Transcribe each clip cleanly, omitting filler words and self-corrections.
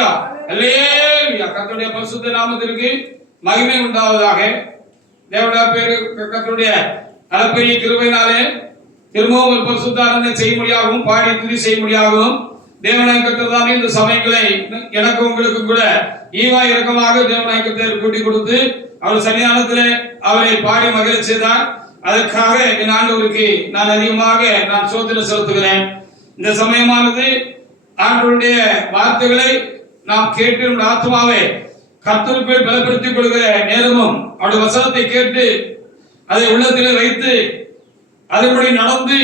ஹல்லேலூயா ஹல்லேலூயா. கர்த்தருடைய பரிசுத்த நாமத்திற்கு மகிமை உண்டாவதாக. தேவனுடைய பேரு கர்த்தருடைய அளப்பரிய கிருபையினாலே திரும்பவும் ஒரு பரிசுத்த ஆராதனை செய்ய முடியாகவும் பாடி துதி செய்ய முடியாகவும் தேவனாய் கர்த்தர் இந்த சமயங்களை எனக்கு உங்களுக்கு கூட ஈவா இரக்கமாக தேவனாய் கர்த்தர் கூட்டி கொடுத்து அவர் சன்னிதானத்திலே அவரை பாடி மகிழ செய்தார். அதற்காக என் ஆண்டவருக்கு நான் அதிகமாக நான் சோதனை செலுத்துகிறேன். இந்த சமயமானது ஆண்டவருடைய வார்த்தைகளை நாம் கேட்டு ஆத்மாவை கர்த்தருக்குள் பலப்படுத்திக் கொள்கிற நேரமும் அவருடைய வசனத்தை கேட்டு அதை உள்ளத்திலே வைத்து அதன்படி நடந்து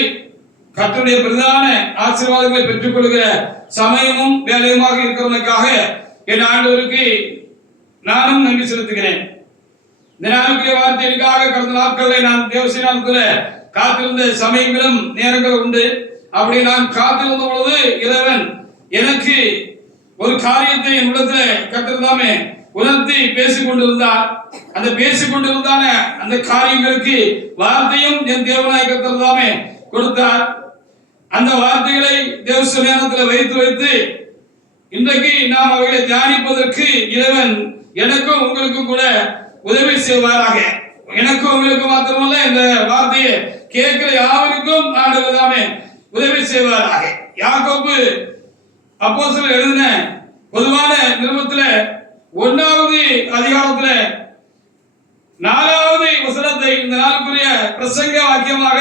கர்த்தருடைய பிரதான ஆசீர்வாதங்களை பெற்றுக் கொள்கிற சமயமும் வேலையுமாக இருக்கிறவனுக்காக என் ஆண்டவருக்கு நானும் நன்றி செலுத்துகிறேன். இந்த நாளுக்குரிய வார்த்தைகளுக்காக கடந்த நாட்களில் நான் தேவசேனாவுக்குள்ள காத்திருந்த சமயங்களும் நேரங்களும் உண்டு. அப்படி நான் காத்திருந்த பொழுது இறைவன் எனக்கு ஒரு காரியத்தை என் உள்ளத்தில் கர்த்தர்தாமே உணர்த்தி பேசிக் கொண்டிருந்தார். அந்த பேசிக் கொண்டிருந்தான அந்த காரியங்களுக்கு வார்த்தையும் என் தேவனாய் கர்த்தர்தாமே கொடுத்தார். அந்த வார்த்தைகளை தேவசேனாத்தில் வைத்து இன்றைக்கு நாம் அவைகளை தியானிப்பதற்கு இறைவன் எனக்கும் உங்களுக்கும் கூட உதவி செய்வாராக. எனக்கும் உங்களுக்கு மாத்திரமல்ல, இந்த வார்த்தையை கேட்கிற யாவருக்கும் ஆண்டவர்தாமே உதவி செய்வாராக. யாக்கோபு அப்போஸ்தலர் எழுதின பொதுவான நிருபத்தில 1வது அதிகாரத்தில 4வது வசனத்தை இந்த நாளுக்குரிய பிரசங்க வாக்கியமாக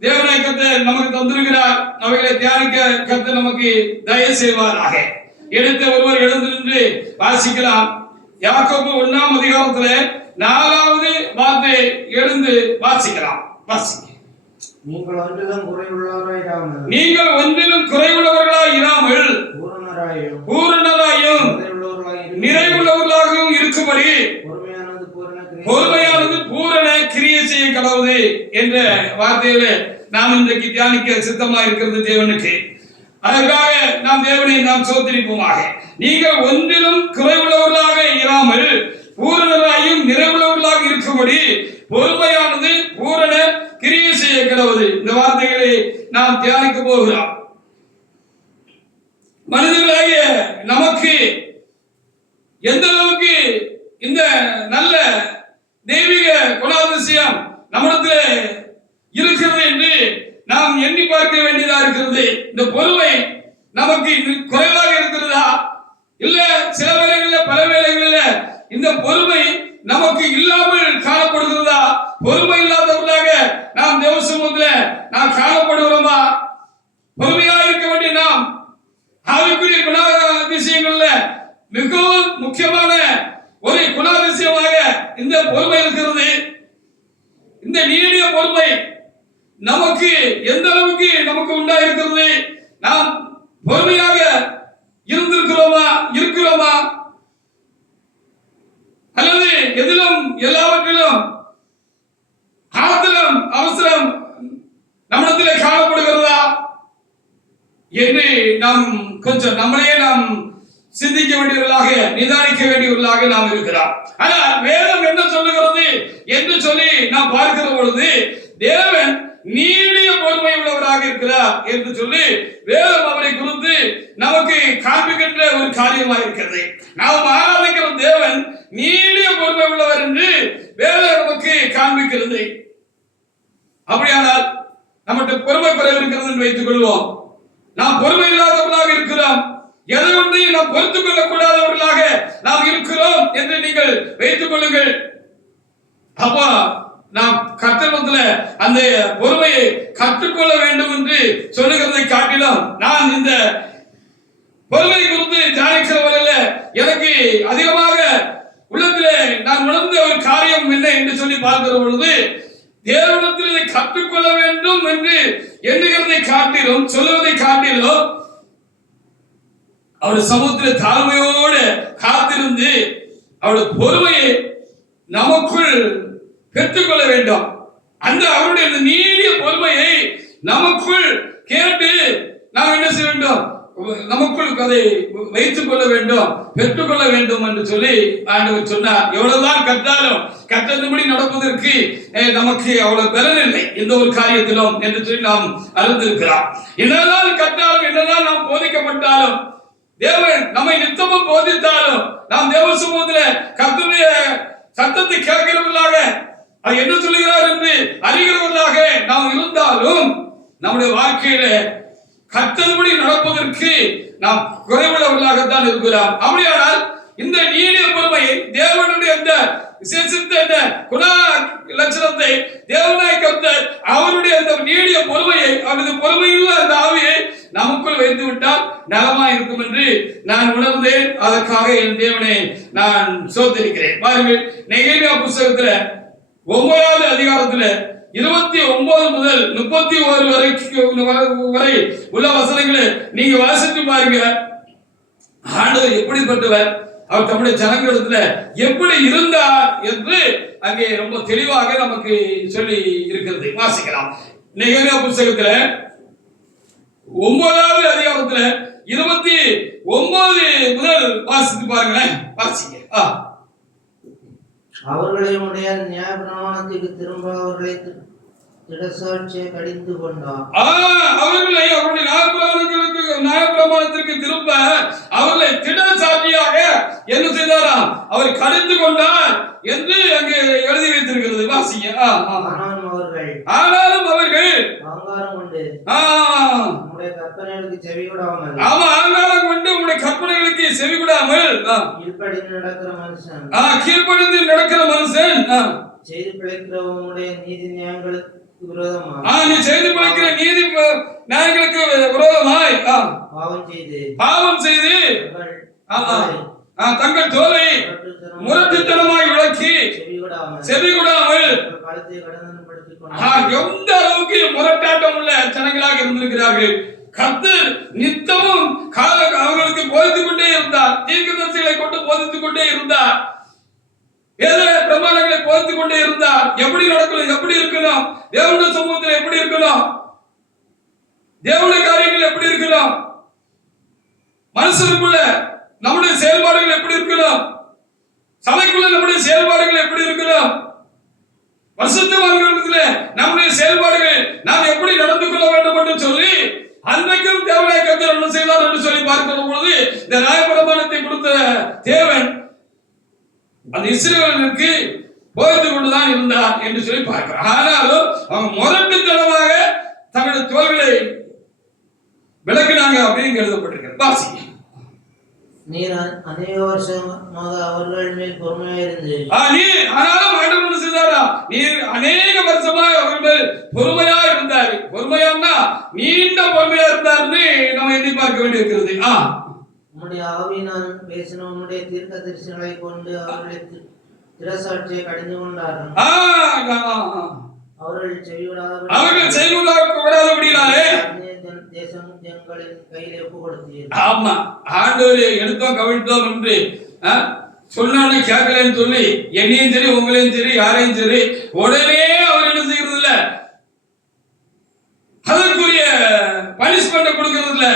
தேவனாய் கர்த்தர் நமக்கு தந்திருக்கிறார். அவைகளை தியானிக்க கர்த்தர் நமக்கு தயவு செய்வாராக. எடுத்த ஒருவர் எழுந்து நின்று வாசிக்கலாம். யாக்கோபு 1ஆம் அதிகாரத்திலே 4வது வார்த்தை எழுந்து வாசிக்கலாம். வாசிக்க. நீங்கள் ஒன்றிலும் குறைவுள்ளவர்களாய் இராமல் பூரணராயும் நிறைவுள்ளவர்களாகவும் இருக்கும்படி பொறுமையானது பூரண கிரியை செய்ய கடவுது என்ற வார்த்தையிலே நாம் இன்றைக்கு தியானிக்க சித்தமாக இருக்கிறது தேவனுக்கு. அதற்காக நாம் தேவனை நாம் சோதரிப்போமாக. நீங்கள் ஒன்றிலும் குறைவுள்ளவர்களாக இராமல் பூரணராயும் நிறைவுள்ளவர்களாக இருக்கும்படி பொறுமையானது பூரண கிரியை செய்ய கடவுது. இந்த வார்த்தைகளை நாம் தியானிக்க போகிறோம். மனிதர்களாகிய நமக்கு எந்த அளவுக்கு இந்த நல்ல தெய்வீக குணாதிசயம் நம்மிடத்தில் இருக்கிறது என்று நாம் எண்ணி பார்க்க வேண்டியதா இருக்கிறது. இந்த பொறுமை நமக்கு குறைவாக இருக்கிறதா, இல்ல சில வேளைகளில் பல வேளைகளில் இந்த பொறுமை நமக்கு இல்லாமல் காணப்படுகிறதா? பொறுமை இல்லாதவர்களாக நாம் தேவசமூகத்தில் நாம் காணப்படுகிறோமா? பொறுமையாக இருக்க வேண்டிய நாம் ஆவிக்குரிய குணாதிசயங்கள்ல மிகவும் முக்கியமான ஒரு குணாதிசயமாக இந்த பொறுமை இருக்கிறது. இந்த நீடிய பொறுமை நமக்கு எந்த அளவுக்கு நமக்கு உண்டாயிருக்கிறது? நாம் பொறுமையாக இருக்கிறோமா அல்லது எதிலும் எல்லாவற்றிலும் ஆத்திரம் அவசரம் நம்மிடத்திலே காணப்படுகிறதா என்று நாம் கொஞ்சம் நம்மளையே நாம் சிந்திக்க வேண்டியவர்களாக நிதானிக்க வேண்டியவர்களாக நாம் இருக்கிறோம். ஆனால் வேதம் என்ன சொல்லுகிறது என்று சொல்லி நாம் பார்க்கிற பொழுது தேவன் நீடிய பொறுமை உள்ளவராக இருக்கிறார் என்று சொல்லி வேதம் அவரை குறித்து நமக்கு காண்பிக்கின்ற ஒரு காரியமாக இருக்கிறது. நாம் ஆராதிக்கிற தேவன் நீடிய பொறுமை உள்ளவர் என்று வேதம் நமக்கு காண்பிக்கிறது. அப்படியானால் நம்மகிட்ட பொறுமை குறைவு இருக்கிறது என்று வைத்துக் கொள்வோம். நாம் பொறுமை இல்லாதவர்களாக இருக்கிறோம். எதை ஒன்றையும் நாம் பொறுத்துக் கொள்ளக்கூடாதவர்களாக நாம் இருக்கிறோம் என்று நீங்கள் வைத்துக் கொள்ளுங்கள். அப்போ நாம் கர்த்தரிடத்தில் அந்த பொறுமையை கற்றுக்கொள்ள வேண்டும் என்று சொல்லுகிறதை காட்டிலும் நான் இந்த பொறுமை குறித்து தியானிக்கிறவர்கள் எனக்கு அதிகமாக உள்ளத்திலே நான் உணர்ந்த ஒரு காரியம் என்ன என்று சொல்லி பார்க்கிற பொழுது தேவனிடத்தில் இதை கற்றுக்கொள்ள வேண்டும் என்று எண்ணுகிறதை காட்டிலும் சொல்லுவதை காட்டிலும் அவருடைய சமூகத்திலே தாழ்மையோடு காத்திருந்து அவருடைய பொறுமையை நமக்குள் பெற்றுக்கொள்ள வேண்டும். அந்த அவருடைய நீடிய பொறுமையை நமக்குள் கேட்டு நாம் என்ன செய்ய வேண்டும்? நமக்குள் அதை வைத்துக் கொள்ள வேண்டும், பெற்றுக்கொள்ள வேண்டும் என்று சொல்லி ஆண்டவர் சொன்னார். எவ்வளவுதான் கற்றாலும் கற்றபடி நடப்பதற்கு நமக்கு அவ்வளவு பலன் இல்லை எந்த ஒரு காரியத்திலும் என்று சொல்லி நாம் அறிந்திருக்கிறோம். என்னதான் கற்றாலும் என்னதான் நாம் போதிக்கப்பட்டாலும் தேவன் நம்மை நித்தமும் போதித்தாலும் நாம் தேவ சமூகத்துல கர்த்தருடைய சத்தத்தை கேட்கிறவர்களாக அது என்ன சொல்லுகிறார் என்று அறிகிறவர்களாக நாம் இருந்தாலும் நம்முடைய வாழ்க்கையில கர்த்தருபடி நடப்பதற்கு நாம் குறைவுள்ளவர்களாகத்தான் இருக்கிறோம். அப்படியானால் இந்த நீடிய பொறுமை தேவனுடைய அந்த விசேஷித்த அந்த குண லட்சணத்தை தேவனாய் கர்த்தர் அவருடைய அந்த நீடிய பொறுமையை அவரது பொறுமையுள்ள அந்த ஆவியை நமக்குள் வைத்து விட்டால் நலமாய் இருக்கும் என்று நான் உணர்ந்தேன். அதற்காக என் தேவனை நான் சோதரிக்கிறேன். பாருங்கள், நெகேமியா புத்தகத்துல 9வது அதிகாரத்துல 29 முதல் 31 வரை உள்ள வசனங்களை நீங்க வாசித்து பாருங்க. ஆண்டவர் எப்படிப்பட்டவர், அவர் தம்முடைய ஜனங்களிடத்துல எப்படி இருந்தார் என்று அங்கே ரொம்ப தெளிவாக நமக்கு சொல்லி இருக்கிறது. வாசிக்கலாம். நெகேமியா புத்தகத்துல 9வது அதிகாரத்துல 29 முதல் வாசித்து பாருங்களேன். வாசிங்க. அவர்களை உடைய நியாயப்பிரமாணத்துக்கு திரும்ப அவர்களை திடசாட்சியை கடிந்து கொண்டார். அவர்களை அவருடைய நியாயப்பிரமாணத்திற்கு திரும்ப அவர்களை திடசாட்சியாக என்ன செய்தாராம், அவர் கடிந்து கொண்டார் என்று அங்கே எழுதி வைத்திருக்கிறது. வாசிங்க. ஆனாலும் அவர்கள் அகங்காரம் கொண்டு உம்முடைய கற்பனைகளுக்கு செவிகொடாமல் ஆங்காரம் கொண்டு உம்முடைய கற்பனைகளுக்கு செவிகொடாமல் கீழ்ப்படிந்து நடக்கிற மனுஷன் கீழ்ப்படிந்து நடக்கிற மனுஷன் செய்து பிழைக்கிற உம்முடைய நீதி நியாயங்களுக்கு விரோதமாக நீ செய்து பிழைக்கிற நீதி நியாயங்களுக்கு விரோதமாய் பாவம் செய்து தங்கள் தோலை முரட்டுத்தனமாய் விளக்கி செவிகொடாமல் எந்த அளவுக்கு முரட்டாட்டம் உள்ள ஜனங்களாக இருந்திருக்கிறார்கள். கர்த்தர் நித்தமும் அவர்களுக்கு போதித்துக் கொண்டே இருந்தார். தீர்க்கதரிசிகளை கொண்டு போதித்துக் கொண்டே இருந்தார். வேத பிரமாணங்களை போதித்துக் கொண்டே இருந்தார். எப்படி நடக்கணும், எப்படி இருக்கணும், தேவனுடைய சமூகத்தில் எப்படி இருக்கணும், தேவனுடைய காரியங்கள் எப்படி இருக்கணும், மனுஷனுக்குள்ள நம்முடைய செயல்பாடுகள் எப்படி இருக்கணும், சபைக்குள்ள நம்முடைய செயல்பாடுகள் எப்படி இருக்கணும், பரிசுத்தவான்களிடத்திலே நம்முடைய செயல்பாடுகள் நாம் எப்படி நடந்து கொள்ள வேண்டும் என்று சொல்லி அன்றைக்கும் தேவனாய் கர்த்தர் என்ன செய்தார் என்று சொல்லி பார்க்கிற பொழுது இந்த நியாயப்பிரமாணத்தை கொடுத்த தேவன் அந்த இஸ்ரவேலுக்கு போதித்துக் கொண்டுதான் இருந்தார் என்று சொல்லி பார்க்கிறோம். ஆனாலும் அவங்க முரட்டுத்தனமாக தங்களுடைய தோள்களை விளக்கினாங்க அப்படின்னு எழுதப்பட்டிருக்கிறது. வாசிங்க. நீர் அநேக வருஷமாக அவர்கள் மேல் பொறுமையாயிருந்து ஆனாலும் ஆண்டவர் என்ன செய்தாரா, நீர் அநேக வருஷமாக அவர்கள் மேல் பொறுமையா இருந்தார். பொறுமையான்னா நீண்ட பொறுமையா இருந்தார்னு நம்ம எண்ணி பார்க்க வேண்டி இருக்கிறது. உம்முடைய ஆவியினால் பேசின உம்முடைய தீர்க்கதரிசிகளை கொண்டு அவர்களை திடசாட்சியை கடிந்து கொண்டார்கள். அவர்கள் செய்யக்கூடாதபடினாலே தேசங்களின் கையிலே ஒப்பு கொடுத்தீர். ஆமா, ஆண்டவர் எடுத்தோம் கவிழ்த்தோம் என்று சொன்னானே கேட்கலன்னு சொல்லி என்னையும் சரி உங்களையும் சரி யாரையும் சரி உடனே அவர் என்ன செய்யறது இல்ல, அதற்குரிய பனிஷ்மெண்ட் கொடுக்கறது இல்ல,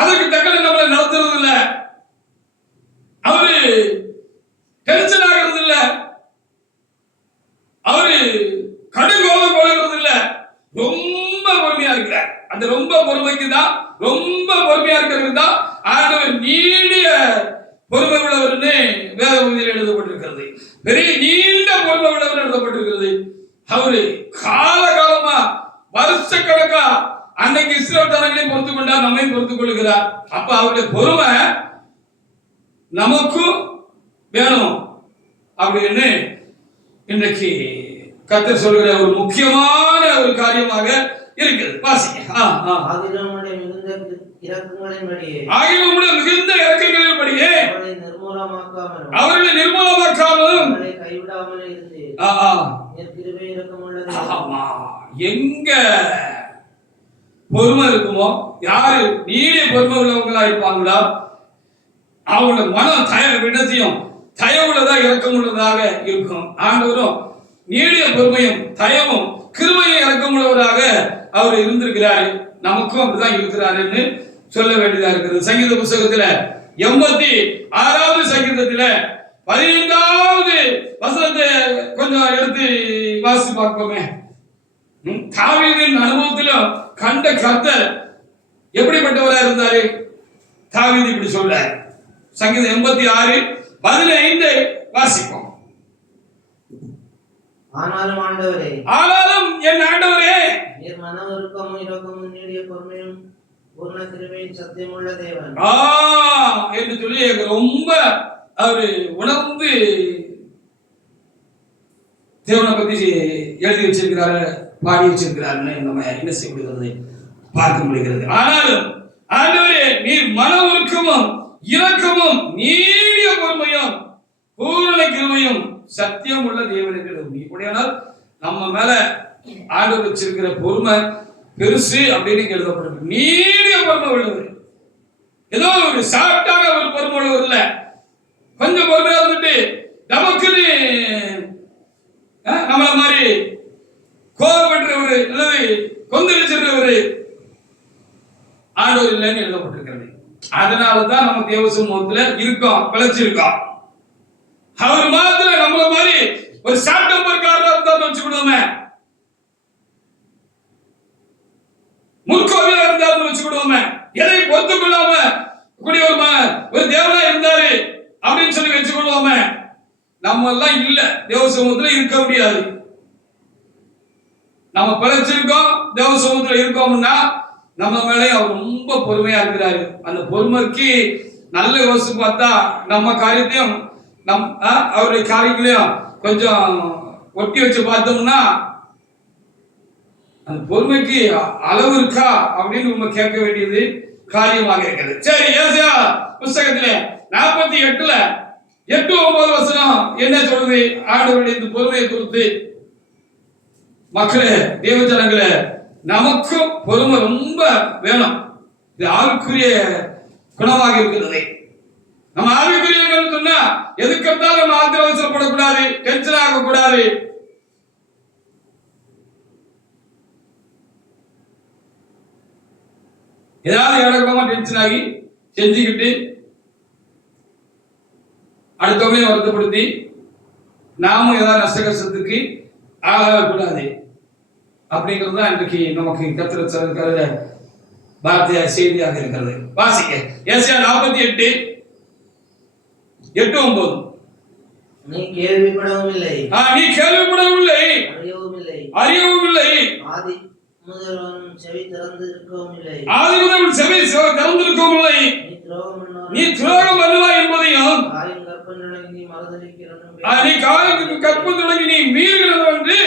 அதற்கு தக்கன நம்மளை நடத்துறது இல்ல, அவரு டென்ஷன் ஆகிறது இல்ல, அவரு கடுங்கோபம் கொள்கிறது இல்ல, ரொம்ப பொறுமையா இருக்கிறார். அந்த ரொம்ப பொறுமைக்கு தான், ரொம்ப பொறுமையா இருக்கிறது தான் ஆண்டவர் நீடிய பொறுமை உள்ளவர்னு வேத பகுதியில் எழுதப்பட்டிருக்கிறது. பெரிய நீண்ட பொறுமை உள்ளவர் எழுதப்பட்டிருக்கிறது. அவரு காலகாலமா வருஷக்கணக்கா அன்னைக்கு இஸ்ரவேல் ஜனங்களையும் பொறுத்துக் கொண்டார், நம்மையும் பொறுத்துக் கொள்கிறார். அப்ப அவருடைய பொறுமை நமக்கும் வேணும் அப்படின்னு இன்றைக்கு கர்த்தர் சொல்கிற ஒரு முக்கியமான ஒரு காரியமாக இருக்கிறது. வாசிங்க. ஆகிலும் மிகுந்த இரக்கங்களின்படியே அவர்களை நிர்மூலமாக்காமலும் கைவிடாமல் இருந்து கிருபை இரக்கமுள்ளது. எங்க பொறுமை இருக்குமோ, யாரு நீடிய பொறுமை உள்ளவங்களா இருப்பாங்களோ அவங்களோட மனம் விடத்தையும் தயவுள்ளதா இரக்கம் உள்ளதாக இருக்கும். ஆண்டவரும் நீடிய பொறுமையும் தயவும் கிருபையும் இரக்கம் உள்ளவராக அவர் இருந்திருக்கிறாரு. நமக்கும் அப்படிதான் இருக்கிறாருன்னு சொல்ல வேண்டியதா இருக்கிறது. சங்கீத புத்தகத்துல 86வது சங்கீதத்துல 15வது வசனத்தை கொஞ்சம் எடுத்து வாசி பார்ப்போமே. தாவீதின் அனுபவத்திலும் கண்ட கர்த்தர் எப்படிப்பட்டவரா இருந்தாரு. தாவீது இப்படி சொல்றார். சங்கீதம் 86:15 வாசிப்போம். ஆனாலும் ஆண்டவரே, ஆனாலும் என் ஆண்டவரே, நீர் மனவுருக்கமும் இரக்கமும் நீடிய பொறுமையும் பூர்ண கிருபையும் சத்தியமுள்ள தேவன் என்று சொல்லி ரொம்ப அவரு உணர்ந்து தேவனை பத்தி எழுதி வச்சிருக்கிறாரு, பாடி வச்சிருக்கிறாருன்னு நம்ம என்ன செய்ய முடிகிறது, பார்க்க முடிகிறது. ஆனாலும் ஆண்டவரே, நீர் மன உருக்கமும் இரக்கமும் நீடிய பொறுமையும் பூரண கிருபையும் சத்தியம் உள்ள தேவன் என்று நீ நம்ம மேல ஆண்டவர் வச்சிருக்கிற பொறுமை பெருசு அப்படின்னு எழுதப்பட்டிருக்கு. நீடிய பொறுமை உள்ளவர், ஏதோ ஒரு சாப்பிட்டான ஒரு பொறுமை உள்ளவர் இல்ல, கொஞ்சம் பொறுமையா இருந்துட்டு நமக்குன்னு நம்மள மாதிரி கோபப்படுறவரு அல்லது கொந்தளிச்சிருக்கிறவரு ஆண்டவர் இல்லைன்னு எழுதப்பட்டிருக்கிறது. அதனாலதான் நம்ம தேவ சமூகத்துல இருக்கோம், பிழைச்சிருக்கோம். அவர் மாத்திரம் நம்மள மாதிரி ஒரு சாப்டம்பர்காரரா இருந்தாலும் வச்சுக்கிடுவோமே, முற்கோவிலா இருந்தாலும் வச்சுக்கிடுவோமே, எதை பொறுத்து கொள்ளாம கூடிய ஒரு தேவனா இருந்தாரு அப்படின்னு சொல்லி வச்சுக்கொள்வோமே. நம்ம எல்லாம் இல்ல, தேவ சமூகத்துல இருக்க முடியாது. நம்ம பிழைச்சிருக்கோம், தேவ சமூகத்துல இருக்கோம்னா நம்ம மேலே அவர் ரொம்ப பொறுமையா இருக்கிறாரு. அந்த பொறுமைக்கு நல்ல யோசிச்சு பார்த்தா நம்ம காரியத்தையும் அவருடைய காரியங்களையும் கொஞ்சம் ஒட்டி வச்சு பார்த்தோம்னா அந்த பொறுமைக்கு அளவு இருக்கா அப்படின்னு நம்ம கேட்க வேண்டியது காரியமாக இருக்கிறது. சரி, ஏசாயா புஸ்தகத்துல 48:8-9 என்ன சொல்றது? ஆண்டவருடைய இந்த பொறுமையை குறித்து. மக்களே, தேவ ஜனங்களே, நமக்கும் பொறுமை ரொம்ப வேணும். இது ஆவிக்குரிய குணமாக இருக்கிறது. நம்ம ஆவிக்குரியங்கள் சொன்னா எதுக்கெடுத்தாலும் நம்ம ஆத்திர அவசரப்படக்கூடாது, டென்ஷன் ஆகக்கூடாது. ஏதாவது இடமா டென்ஷன் ஆகி செஞ்சுக்கிட்டு அடுத்தவங்களையும் வருத்தப்படுத்தி நாமும் ஏதாவது நஷ்ட கஷ்டத்துக்கு ஆகக்கூடாது. அப்படிங்கிறது தான் இன்றைக்கு நமக்கு கத்திர வார்த்தையா செய்தியாக இருக்கிறது. வாசிக்க ஏசாயா 48:8-9. நீ கேள்விப்படவும் இல்லை, நீ கேள்விப்படவும் இல்லை, அறியவும் இல்லை, ஆதி முதல் செவி திறந்திருக்கவும் இல்லை, நீ துரோகம் பண்ணுவாய் என்பதையும் நீ கற்பம் தொடங்கி நீ மீறுகிறது என்று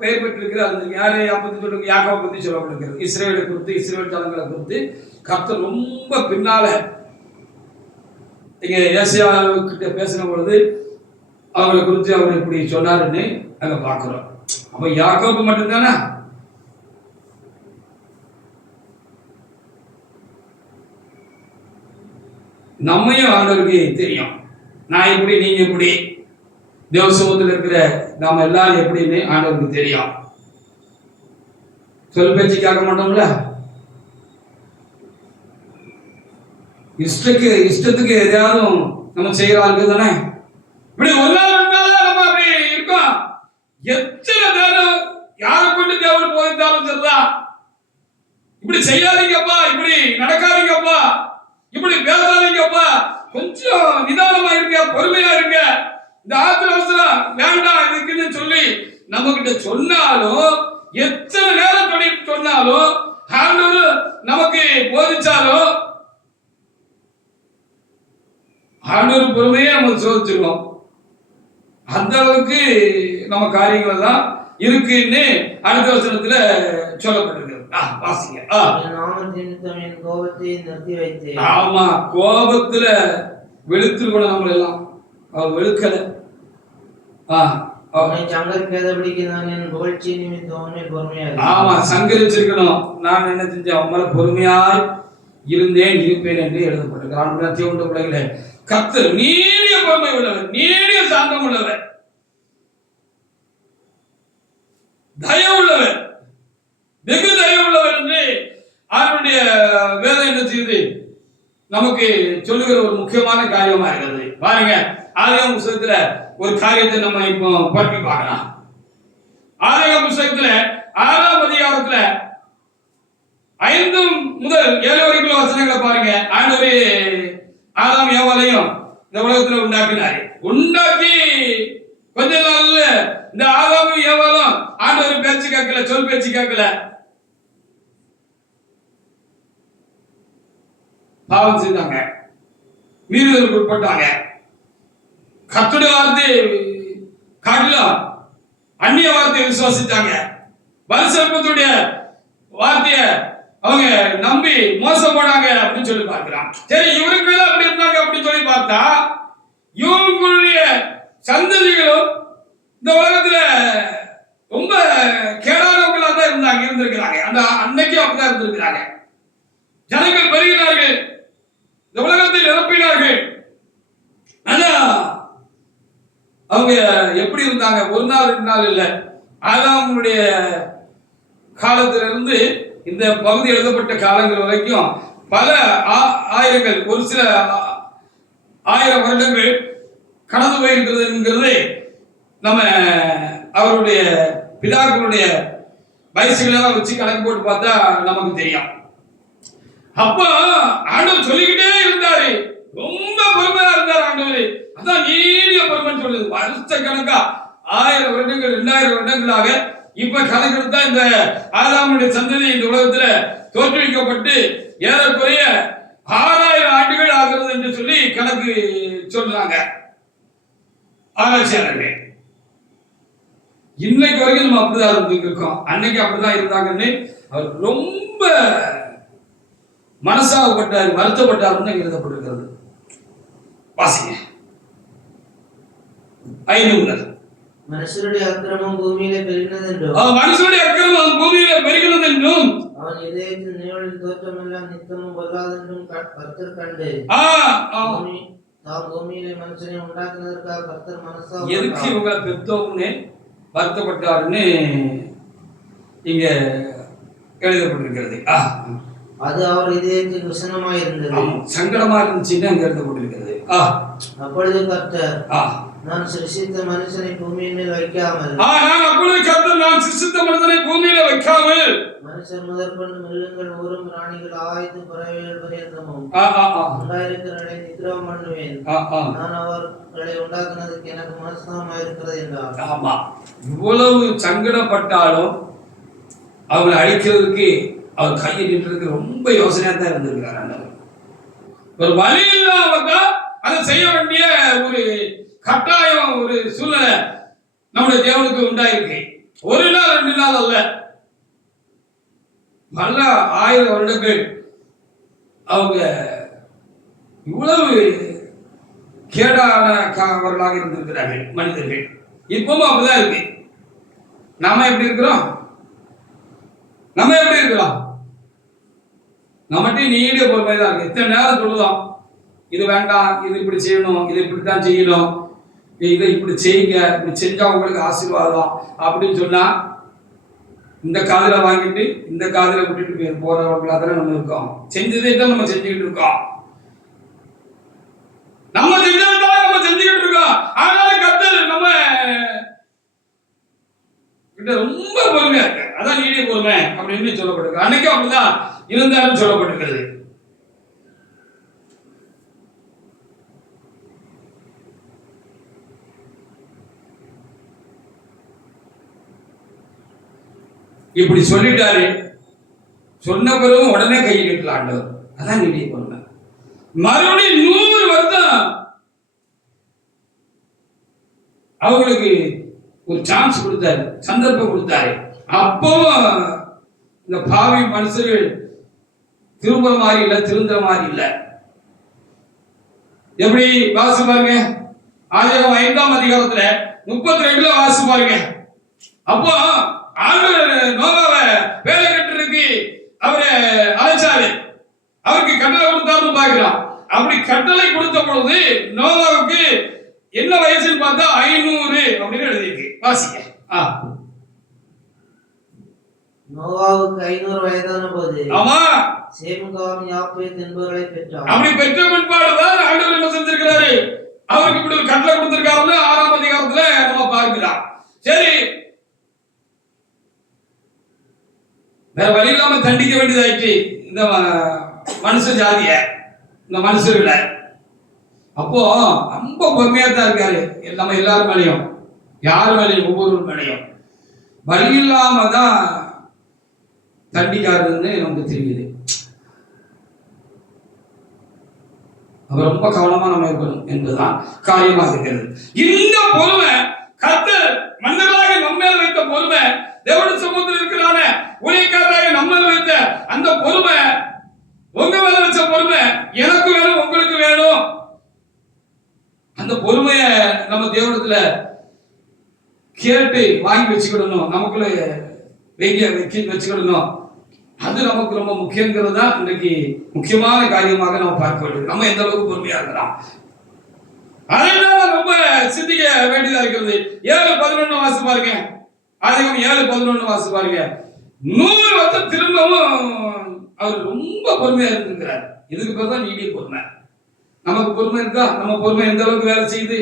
பெயர் பெற்றிருக்கிறார். யாரை பத்தி சொல்லுங்க? யாக்கோபை பத்தி சொல்லப்பட்டிருக்கிறது. இஸ்ரேலை குறித்து, இஸ்ரேல் ஜனங்களை குறித்து கர்த்தர் ரொம்ப பின்னால இங்க ஏசாயா கிட்ட பேசின பொழுது அவங்களை குறித்து அவர் இப்படி சொன்னாருன்னு அங்க பாக்குறோம். அப்ப யாக்கோபு மட்டும்தானே? நம்மையும் ஆண்டவருக்கு தெரியும். நான் எப்படி, நீங்க எப்படி, தேவ சமூகத்தில் இருக்கிற நாம எல்லாரும் எப்படின்னு ஆண்டவருக்கு தெரியும். சொல் பேச்சு கேட்க மாட்டோம்ல, இஷ்டத்துக்கு எதையாவது நம்ம செய்யறாங்க தானே. இப்படி ஒரு நாள் நம்ம அப்படி இருக்கோம். எத்தனை நேரம் யாரை கொண்டு தேவன் போயிருந்தாலும் சரிதான், இப்படி செய்யாதீங்கப்பா, இப்படி நடக்காதீங்கப்பா, இப்படி பேசாதீங்கப்பா, கொஞ்சம் நிதானமா இருங்க, பொறுமையா இருங்க, இந்த ஆத்திர அவசரம் வேண்டாம் இதுக்குன்னு சொல்லி நம்ம கிட்ட சொன்னாலும், எத்தனை நேரம் சொன்னாலும், ஆண்டவர் நமக்கு போதிச்சாலும் ஆண்டவர் பொறுமையே நம்ம சோதிச்சிருவோம். அந்த அளவுக்கு நம்ம காரியங்கள் தான் இருக்குன்னு அடுத்த வசனத்துல சொல்லப்பட்டிருக்கு. வாசிங்க. ஆமா, கோபத்துல வெளுத்துருக்கணும் நம்ம எல்லாம். அவர் வெளுக்கல. ஆமா, சங்கரிச்சிருக்கணும். நான் என்ன செஞ்சேன்? அவன் மேல பொறுமையாய் இருந்தேன், இருப்பேன் என்று எழுதப்பட்டிருக்கு. கர்த்தர் நீடிய பொறுமை உள்ளவர், நீடிய சாந்தம் உள்ளவர், தயவு உள்ளவர், வெகு தயவு உள்ளவர் என்று அவருடைய வேதம் என்ன செய்யுது? நமக்கு சொல்லுகிற ஒரு முக்கியமான காரியமா இருக்கிறது. பாருங்க, ஆதியாகம புத்தகத்துல ஒரு காரியத்தை நம்ம இப்போ பற்றி பார்க்கலாம். ஆதியாகம புத்தகத்துல 6ஆம் அதிகாரத்துல 5 முதல் 7 வரைக்கும் உள்ள வசனங்களை பாருங்க. ஆண்டவர் ஆதாம் ஏவாளையும் இந்த உலகத்துல உண்டாக்கினாரு. உண்டாக்கி கொஞ்ச நாள்ல இந்த ஆதாமும் ஏவாளும் ஆண்டவர் பேச்சு கேட்கல, சொல் பேச்சு கேட்கல, பாவம் செய்தாங்க, மீறுதலுக்கு உட்பட்டாங்க. கர்த்தருடைய வார்த்தை காட்டிலும் அந்நிய வார்த்தையை விசுவாசித்தாங்க. வலுசற்பத்துடைய வார்த்தைய அவங்க நம்பி மோசம் போனாங்க அப்படின்னு சொல்லி பார்க்கிறான். சரி, இவருக்கு அப்படி இருந்தாங்க அப்படின்னு சொல்லி பார்த்தா இவங்களுடைய சந்ததிகளும் இந்த உலகத்துல ரொம்ப கேடானவங்களா தான் இருந்திருக்கிறாங்க. அந்த அன்னைக்கும் அப்படிதான் இருந்திருக்கிறாங்க. ஜனங்கள் பெருகினார்கள், இந்த உலகத்தை நிரப்பினார்கள். ஆனா அவங்க எப்படி இருந்தாங்க? ஒரு நாள் 2 நாள் இல்ல, ஆதாமுடைய காலத்திலிருந்து இந்த பகுதி எழுதப்பட்ட காலங்கள் வரைக்கும் பல ஆயிரங்கள், ஒரு சில 1000 வருடங்கள் கடந்து போயிருக்கிறது. நம்ம அவருடைய பிதாக்களுடைய வயசுகளெல்லாம் வச்சு கணக்கு போட்டு பார்த்தா நமக்கு தெரியும். அப்ப ஆண்டவர் சொல்லிக்கிட்டே இருந்தாரு, ரொம்ப பொறுமையா இருந்தார் ஆண்டவர். அதான் நீடிய பொறுமைன்னு சொல்லுது. வருஷ கணக்கா 1000 வருடங்கள் 2000 வருடங்களாக இப்ப கணக்கெடுத்தா இந்த ஆதாமுடைய சந்ததி இந்த உலகத்துல தோற்றுவிக்கப்பட்டு ஏறக்குறைய 6000 ஆண்டுகள் ஆகிறது என்று சொல்லி கணக்கு சொல்றாங்க ஆராய்ச்சியாளர்கள். இன்னைக்கு வரைக்கும் நம்ம அப்படிதான் இருக்கோம். அன்னைக்கு அப்படிதான் இருந்தாங்கன்னு அவர் ரொம்ப மனசாகப்பட்டார், வருத்தப்பட்டார் எழுதப்பட்டிருக்கிறது. வாசிங்க 5 முதல். மனுஷருடைய அக்கிரமம் பூமியிலே பெருகினதென்றும் மனுஷருடைய அக்கிரமம் பூமியிலே பெருகினதென்றும் அவன் இதயத்தின் நிழலின் தோற்றமெல்லாம் நித்தமும் பொல்லாதென்றும் கர்த்தர் கண்டு தாம் பூமியிலே மனுஷனை உண்டாக்குனதற்காக கர்த்தர் மனசா எதுக்கு இவங்களை பெத்தோம்னு வருத்தப்பட்டாருன்னு இங்க எழுதப்பட்டிருக்கிறது. அது அவர் இதயத்தில் விசனமாய் இருந்தது, சங்கடமா இருந்துச்சுன்னு அங்க எழுதப்பட்டிருக்கிறது. அப்பொழுது கர்த்தர் நான் சிருஷ்டித்த மனுஷனை பூமியின் மேல் வைக்காமல் மனுஷர் முதற்கொண்டு மிருகங்கள் ஊரும் பிராணிகள் ஆயுத பறவைகள் பரியந்தமும் உண்டாயிருக்கிறவர்களை நித்ரம் பண்ணுவேன், நான் அவர்களை உண்டாக்குனதுக்கு எனக்கு மனசுதான் இருக்கிறது என்றார். ஆமா, இவ்வளவு சங்கடப்பட்டாலும் அவங்களை அழிக்கிறதுக்கு அவர் கையை நின்றது ரொம்ப யோசனையா தான் இருந்திருக்கிறார். ஒரு வழி இல்லாம தான் அதை செய்ய வேண்டிய ஒரு கட்டாயம், ஒரு சூழ்நிலை நம்முடைய தேவனுக்கு உண்டாயிருக்கு. 1 நாள் 2 நாள் அல்ல, பல 1000 வருடங்கள் அவங்க இவ்வளவு கேடானவர்களாக இருந்திருக்கிறார்கள் மனிதர்கள். இப்பவும் அப்படிதான் இருக்கு. நாம எப்படி இருக்கிறோம்? நம்மகிட்ட நீடிய பொறுமைதான் இருக்கு. எத்தனை நேரம் சொல்லுதோம், இது வேண்டாம், இது இப்படி செய்யணும், இது இப்படித்தான் செய்யணும், இதை இப்படி செய்யுங்க, இப்படி செஞ்சா உங்களுக்கு ஆசீர்வாதம் அப்படின்னு சொன்னா இந்த காதுல வாங்கிட்டு இந்த காதுல விட்டுட்டு போறவங்களா தானே நம்ம இருக்கோம். செஞ்சதே தான் நம்ம செஞ்சுக்கிட்டு இருக்கோம். நம்ம செஞ்சதான் நம்ம செஞ்சுக்கிட்டு இருக்கோம். அதனால கர்த்தர் நம்ம கிட்ட ரொம்ப பொறுமையா இருக்கு. அதான் நீடிய பொறுமை அப்படின்னு சொல்லப்பட்டிருக்கு. அன்னைக்கு அப்படிதான் இருந்தாலும் சொல்லப்பட்டிருக்கிறது. இப்படி சொல்லிட்டாரு, சொன்ன பிறகு உடனே கை நீட்டலாம் ஆண்டவர். அதான் நீடிய பொறுமை. மறுபடியும் 100 வருஷம் அவங்களுக்கு ஒரு சான்ஸ் கொடுத்தாரு, சந்தர்ப்பம் கொடுத்தாரு. அப்பவும் இந்த பாவி மனுஷர்கள் திரும்ப மாதிரி இல்ல, திருந்த மாதிரி இல்ல. எப்படி வாசி பாருங்க, ஆதியாகமம் 5ஆம் அதிகாரத்துல 32ல வாசி பாருங்க. அப்போ ஆண்டவர் நோவாவை வேலை கட்டுறதுக்கு அவரை அழைச்சாரு, அவருக்கு கட்டளை கொடுத்தாருன்னு பாக்குறான். அப்படி கட்டளை கொடுத்த பொழுது நோவாவுக்கு என்ன வயசுன்னு பார்த்தா 500 அப்படின்னு எழுதியிருக்கு. வாசிக்க. நோவாவுக்கு 500 வயதான போது ஆமா சேமுகாம் யாப்பேத் என்பவர்களை பெற்றார். அப்படி பெற்ற பிற்பாடுதான் ஆண்டவர் என்ன செஞ்சிருக்கிறாரு, அவருக்கு இப்படி ஒரு கட்டளை கொடுத்திருக்காருன்னு 6ஆம் அதிகாரத்துல நம்ம பார்க்கிறோம். சரி, வேற வழி இல்லாம தண்டிக்க வேண்டியதாயிடுச்சு இந்த மனுஷ ஜாதிய, இந்த மனுஷர்களை. அப்போ ரொம்ப பொறுமையா தான் இருக்காரு. நம்ம எல்லாரும் மேலையும், யார் மேலையும், ஒவ்வொரு மேலையும் வழி இல்லாம தான் தண்டிக்காருன்னு நமக்கு தெரியுது. அவர் ரொம்ப கவனமா நம்ம இருக்கணும் என்பதுதான் காரியமாக இருக்கிறது. இந்த பொறுமை கர்த்தர் மன்னராக நம்ம மேல் வைத்த பொறுமை, தேவனுடைய சமூகத்தில் இருக்கிறான ஊழியக்காரராக நம்ம மேல் வைத்த அந்த பொறுமை, உங்க மேல வச்ச பொறுமை எனக்கு வேணும், உங்களுக்கு வேணும். அந்த பொறுமைய நம்ம தேவனத்துல கேட்டு வாங்கி வச்சுக்கிடணும், நமக்குள்ள வச்சுக்கிடணும். அது நமக்கு ரொம்ப முக்கியங்கிறது தான் இன்றைக்கு முக்கியமான காரியமாக நம்ம பார்க்க வேண்டியது. நம்ம எந்த அளவுக்கு பொறுமையா இருக்கலாம், அதைதான் ரொம்ப சிந்திக்க வேண்டியதா இருக்கிறது. 7:11 வாசி பாருங்க. அதிகம் 7:11 வாசி பாருங்க. 100 வருஷம் திரும்பவும் அவர் ரொம்ப பொறுமையா இருந்திருக்கிறார். இதுக்கு பேர் தான் நீடிய பொறுமை. நமக்கு பொறுமை இருக்கா? நம்ம பொறுமை எந்த அளவுக்கு வேலை செய்யுது?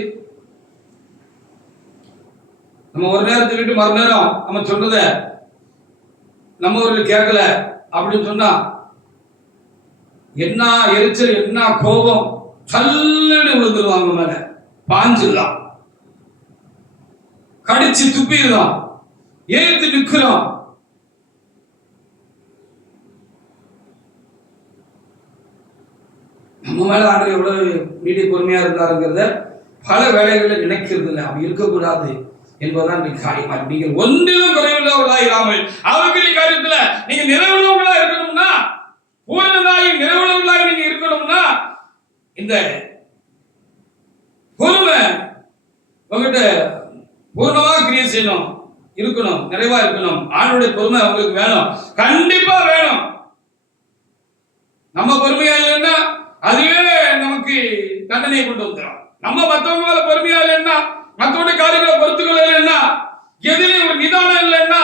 நம்ம ஒரு நேரத்தை விட்டு மறு நேரம் நம்ம சொன்னத நம்ம ஒரு கேட்கல அப்படின்னு சொன்னா என்ன எரிச்சல், என்ன கோபம், சல்லுன்னு விழுந்துருவாங்க, மேல பாஞ்சிடலாம், கடிச்சு துப்பிடலாம், ஏத்து நிக்கிறோம். நம்ம மேல ஆண்டு எவ்வளவு நீடிய பொறுமையா இருந்தாருங்கிறத பல வேலைகளை நினைக்கிறது இல்லை. அப்படி இருக்கக்கூடாது என்பதுதான் காரியமா. நீங்கள் ஒன்றிலும் குறைவுள்ளவர்களா இராமல் அவர்களின் காரியத்துல நீங்க நிறைவுள்ளவர்களா இருக்கணும்னா, பூரணனாகி நிறைவுள்ளவர்களாக நீங்க இருக்கணும்னா, இந்த பொறுமை உங்ககிட்ட பூர்ணமா கிரியை செய்யணும், இருக்கணும், நிறைவா இருக்கணும். ஆண்டுடைய பொறுமை உங்களுக்கு வேணும், கண்டிப்பா வேணும். நம்ம பொறுமையா இல்லைன்னா அதுவே நமக்கு தண்டனையை கொண்டு வந்துடும். நம்ம மற்றவங்க மேல பொறுமையா இல்லைன்னா, மற்றவங்க காரியங்களை பொறுத்துக்கொள்ள இல்லைன்னா, எதிலையும் ஒரு நிதானம் இல்லைன்னா,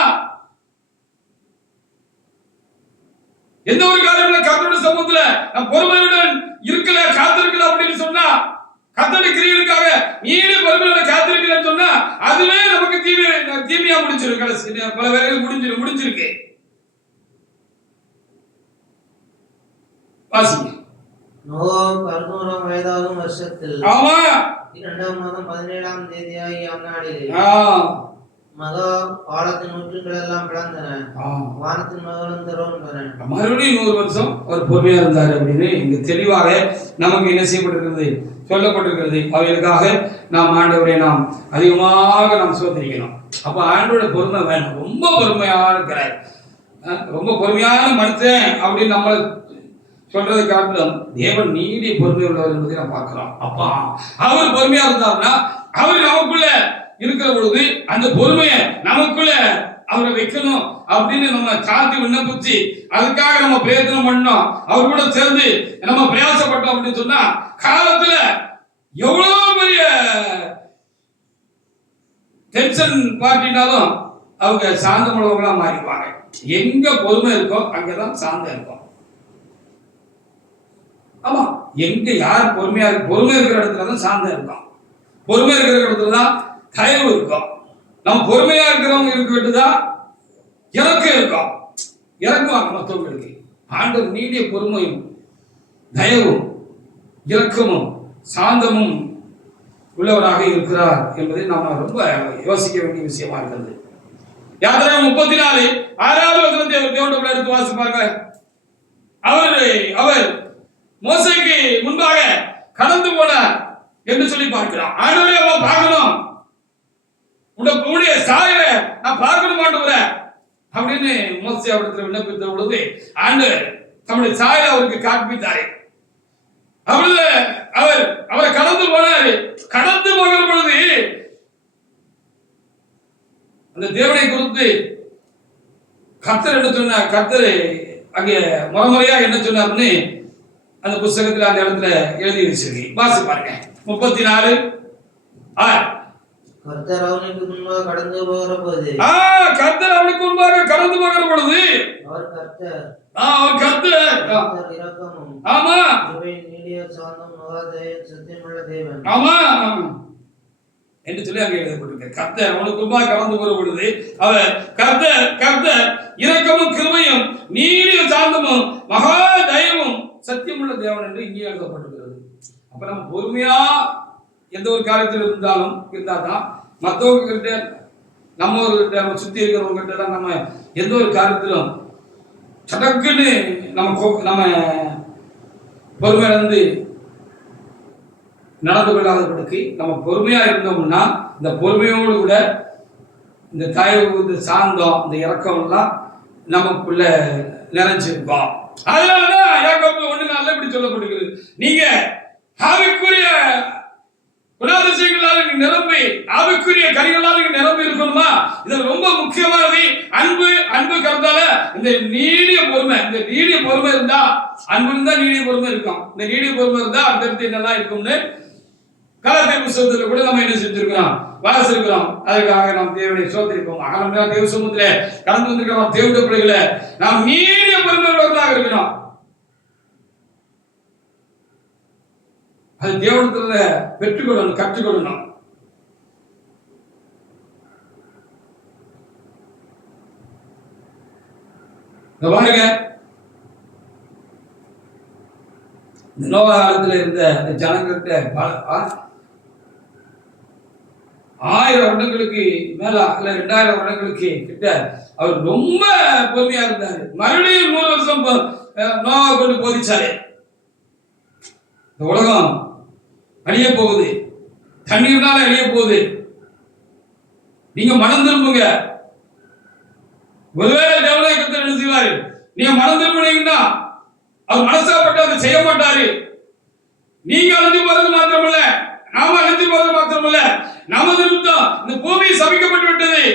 எந்த ஒரு காரியங்களும் கர்த்தருடைய சமூகத்துல நான் பொறுமையுடன் இருக்கல, காத்திருக்கல அப்படின்னு சொன்னா, கர்த்தருடைய கிரியைகளுக்காக நீடி பொறுமையோட காத்திருக்கலன்னு சொன்னா அதுவே நமக்கு தீமையா முடிச்சிருக்கு. கடைசி பல வேலைகள் முடிஞ்சிருக்கு. வாசிங்க. நோவா 600 வயதாகும் வருஷத்தில், ஆமா, 2ஆம் மாதம் 17ஆம் தேதியாகிய அந்நாளிலே மகா பாலத்தின் ஊற்றுகள் எல்லாம் பிளந்தன, வானத்தின் மகளும் திறவுண்டன. மறுபடியும் 100 வருஷம் அவர் பொறுமையா இருந்தார் அப்படின்னு இங்கு தெளிவாக நமக்கு என்ன செய்யப்பட்டிருக்கிறது, சொல்லப்பட்டிருக்கிறது. அவைகளுக்காக நாம் ஆண்டவரை நாம் அதிகமாக நாம் சோதரிக்கணும். அப்ப ஆண்டோட பொறுமை வேணும். ரொம்ப பொறுமையா இருக்கிறார், ரொம்ப பொறுமையான மனுஷன் அப்படின்னு நம்மளை சொல்றதை காட்டிலும் தேவன் நீடிய பொறுமை உள்ளவர் என்பதை நாம் பார்க்கிறோம். அப்பா அவர் பொறுமையா இருந்தார்னா அவர் நமக்குள்ள இருக்கிற பொழுது அந்த பொறுமையை நமக்குள்ள அவரை வைக்கணும் அப்படின்னு நம்ம சாத்தி விண்ணப்பிச்சு அதுக்காக நம்ம பிரயத்தனம் பண்ணோம், அவர் கூட சேர்ந்து நம்ம பிரயாசப்பட்டோம் அப்படின்னு சொன்னா காலத்துல எவ்வளவு பெரிய டென்ஷன் பார்ட்டினாலும் அவங்க சாந்தமுள்ளவங்களா மாறிடுவாங்க. எங்க பொறுமை இருக்கோ அங்கதான் சாந்தம் இருக்கும். ஆமா, எங்க யார் பொறுமையா இருக்கு, பொறுமை இருக்கிற இடத்துலதான் சாந்தம் இருக்கும், பொறுமை இருக்கிற இடத்துலதான் தயவு இருக்கும். நம்ம பொறுமையா இருக்கிறவங்க இருக்க வேண்டியதான் இறக்கம் இருக்கும், இறக்குவாங்க மற்றவங்களுக்கு. ஆண்டவர் நீடிய பொறுமையும் தயவும் இரக்கமும் சாந்தமும் உள்ளவராக இருக்கிறார் என்பதை நாம ரொம்ப யோசிக்க வேண்டிய விஷயமா இருக்கிறது. யாத்திரை 34 6வது வசனத்தை அவர் தேவனுடைய எடுத்து வாசிப்பாங்க. அவர் மோசேக்கு முன்பாக கடந்து போனார் என்று சொல்லி பார்க்கிறான். ஆண்டவரே அவன் பார்க்கணும், உன்னுடைய சாயலை நான் பார்க்கணும் ஆண்டவரே அப்படின்னு மோசே அவரிடத்தில் விண்ணப்பித்த பொழுது ஆண்டவர் தம்முடைய சாயலை அவருக்கு காண்பித்தாரே. அப்பொழுது அவரை கடந்து போனாரு. கடந்து போகிற பொழுது அந்த தேவனை குறித்து கர்த்தர் என்ன சொன்னார், கர்த்தர் அங்கே முறைமுறையா என்ன சொன்னார்னு அந்த புத்தகத்துல அந்த இடத்துல எழுதி வச்சிருக்கு. வாசி பாருங்க. 34 கர்த்தர் அவனுக்கு முன்பாக கடந்து போகிற போது, கர்த்தர் அவனுக்கு முன்பாக கடந்து போகிற பொழுது அவர் கர்த்தர் இரக்கமும் ஆமா நீடிய சாந்தம் மகா தயவும் சத்தியமுள்ள தேவன். ஆமா, என்று சொல்லி அங்கே எழுதப்பட்டிருக்க. கர்த்தர் அவனுக்கு முன்பாக கடந்து போற பொழுது அவர் கர்த்தர் இரக்கமும் கிருபையும் நீடிய சாந்தமும் மகா தயவும் சத்தியமுள்ள தேவன் என்று இங்கே எழுதப்பட்டிருக்கிறது. அப்ப நம்ம பொறுமையா எந்த ஒரு காரியத்தில் இருந்தாதான் மற்றவங்க கிட்ட நம்ம சுத்தி இருக்கிறவங்க கிட்ட நம்ம எந்த ஒரு காரியத்திலும் சடக்குன்னு நம்ம பொறுமை இருந்து நடந்து கொள்ளாதபடிக்கு நம்ம பொறுமையா இருந்தோம்னா இந்த பொறுமையோடு கூட இந்த தயவு, இந்த சாந்தம், இந்த இரக்கம் எல்லாம் நமக்குள்ள நிறைஞ்சிருக்கும். அதனாலதான் யாக்கோபு 1:4 இப்படி சொல்லப்படுகிறது, நீங்க ஆவிக்குரிய குணாதிசயங்களால் நிரம்பி ஆவிக்குரிய கனிகளால் நிரம்பி இருக்கணுமா? இது ரொம்ப முக்கியமானது. அன்பு கருத்தால இந்த நீடிய பொறுமை இருந்தா, அன்பு இருந்தா நீடிய பொறுமை இருக்கும். இந்த நீடிய பொறுமை இருந்தா அடுத்தடுத்து என்னெல்லாம் இருக்கும்னு கலாத்தியர் புத்தகத்துல கூட நம்ம என்ன செஞ்சிருக்கிறோம், வாசிச்சிருக்கிறோம். அதுக்காக நாம் தேவனை சோதரிப்போம். அகலமையா தேவ சமூகத்திலே கடந்து வந்திருக்கிறோம். தேவனுடைய பிள்ளைகளை நாம் நீடிய பொறுமையுள்ளவர்களாக இருக்கணும். அது தேவனத்துல பெற்றுக்கொள்ளணும், கற்றுக்கொள்ளணும். பாருங்க, நோவா காலத்துல இருந்த ஜனங்கள்கிட்ட 1000 வருடங்களுக்கு மேல 2000 வருடங்களுக்கு கிட்ட அவர் ரொம்ப பொறுமையா இருந்தாரு. மறுபடியும் 100 வருஷம் நோவா கொண்டு போதிச்சாரு. இந்த உலகம் அழிய போகுது, தண்ணீர்னால அழிய போகுது, நீங்க மனம் திரும்புங்க. ஒருவேளை தேவனை கர்த்தர் என்ன செய்வாரு, நீங்க மனம் திரும்பினீங்கன்னா அவர் மனசாப்பட்டு அதை செய்ய மாட்டாரு. நீங்க அழிஞ்சு போறது மாத்திரமல்ல, நாம அழிஞ்சு போறது மாத்திரமல்ல, நமது நிமித்தம் இந்த பூமி சபிக்கப்பட்டு விட்டது.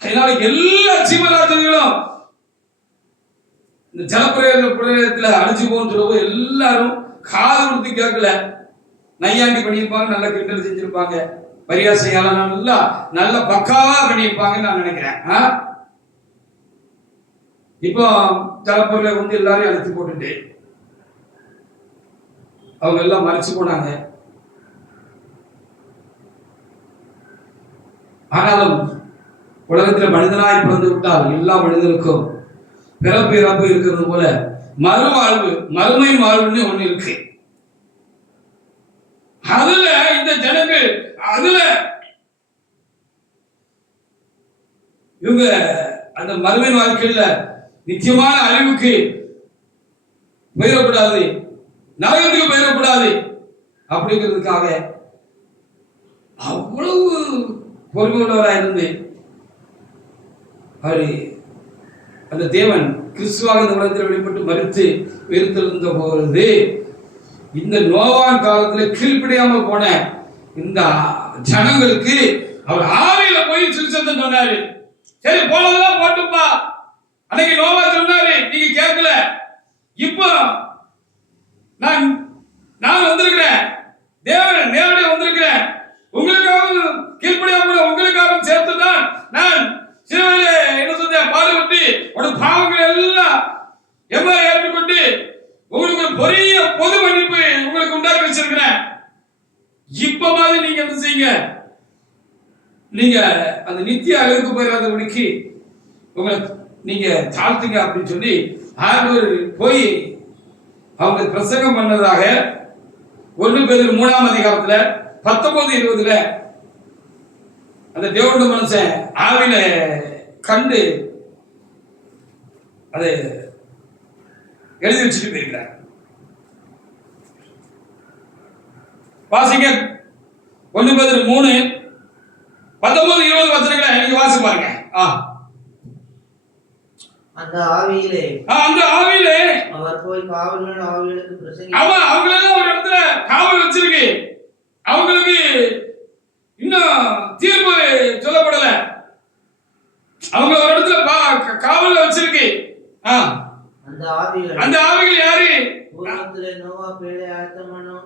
அதனால எல்லா ஜீவராசிகளும் இந்த ஜலப்பிரளயத்துல அழிஞ்சு போன்னு சொல்லவும் எல்லாரும் காது கொடுத்து கேட்கல. நையாண்டி பண்ணியிருப்பாங்க, நல்ல கிண்டல் செஞ்சிருப்பாங்க, பரியாசையால நல்ல பக்காவா பண்ணியிருப்பாங்கன்னு நான் நினைக்கிறேன். இப்போ ஜலப்பொருளை வந்து எல்லாரையும் அழுத்தி போட்டுட்டு அவங்க எல்லாம் மறைச்சு போனாங்க. ஆனாலும் உலகத்தில் மனிதனாய் பிறந்து விட்டால் எல்லா மனிதனுக்கும் பிறப்பு இறப்பு இருக்கிறது போல மறுவாழ்வு, மறுமை வாழ்வுன்னு ஒண்ணு இருக்கு. அதுல இந்த ஜனங்கள் இவங்க அந்த மறுமை வாழ்க்கையில நிச்சயமான அழிவுக்கு போயிடக்கூடாது, நரகத்துக்கு போயிடக்கூடாது அப்படிங்கிறதுக்காக அவ்வளவு பொறுமையுள்ளவராக இருந்து அவரு அந்த தேவன் கிறிஸ்துவாக இந்த உலகத்தில் வெளிப்பட்டு மரித்து உயிர்த்தெழுந்த பொழுது இந்த நோவான் காலத்துல கீழ்ப்படியாம போன இந்த ஜனங்களுக்கு அவர் ஆவியில போய் சுவிசேஷம் சொன்னாரு. சரி, போனதெல்லாம் போட்டுப்பா, அன்னைக்கு நோவா சொன்னாரு, நீங்க கேட்கல. இப்போ நான் வந்திருக்கிறேன், தேவன் நேரடியாக வந்திருக்கிறேன், உங்களுக்காக கீழ்ப்படியாம உங்களுக்காக சேர்த்துதான் நான் சிலுவையிலே என்ன சொல்ற பாடுபட்டு உடைய பாவங்கள் எல்லாம் எவ்வாறு ஏற்றுக்கொண்டு உங்களுக்கு ஒரு பெரிய பொது மன்னிப்பு உங்களுக்கு உண்டாக்கி வச்சிருக்கிறேன். இப்ப மாதிரி நீங்க என்ன செய்யுங்க, நீங்க அந்த நித்திய அழிவுக்கு போயிடாதபடிக்கு உங்களை நீங்க தாழ்த்துங்க அப்படின்னு சொல்லி ஆண்டவர் போய் அவங்க பிரசங்கம் பண்ணதாக 1 பேதுரு 3:19 19-20 அந்த தேவனுடைய மனுஷன் ஆவில கண்டு அதை எழுதி வச்சுட்டு போயிருக்கிறார். வாசிங்க 1 பேதுரு 3 19-20 வசனங்களை நீங்க வாசி பாருங்க. அந்த ஆவியிலே அவர் போய் காவலன் ஆவிகளுக்கு பிரசங்கி. அவங்களெல்லாம் ஒரு இடத்துல காவல் வச்சிருக்கு, அவங்களுக்கு இன்னும் தீர்ப்பு சொல்லப்படல, அவங்க ஒரு இடத்துல காவல்ல வச்சிருக்கு. அந்த ஆவிகள் யாரு? பூர்வத்திலே நோவா பேழை ஆயத்தம் பண்ணும்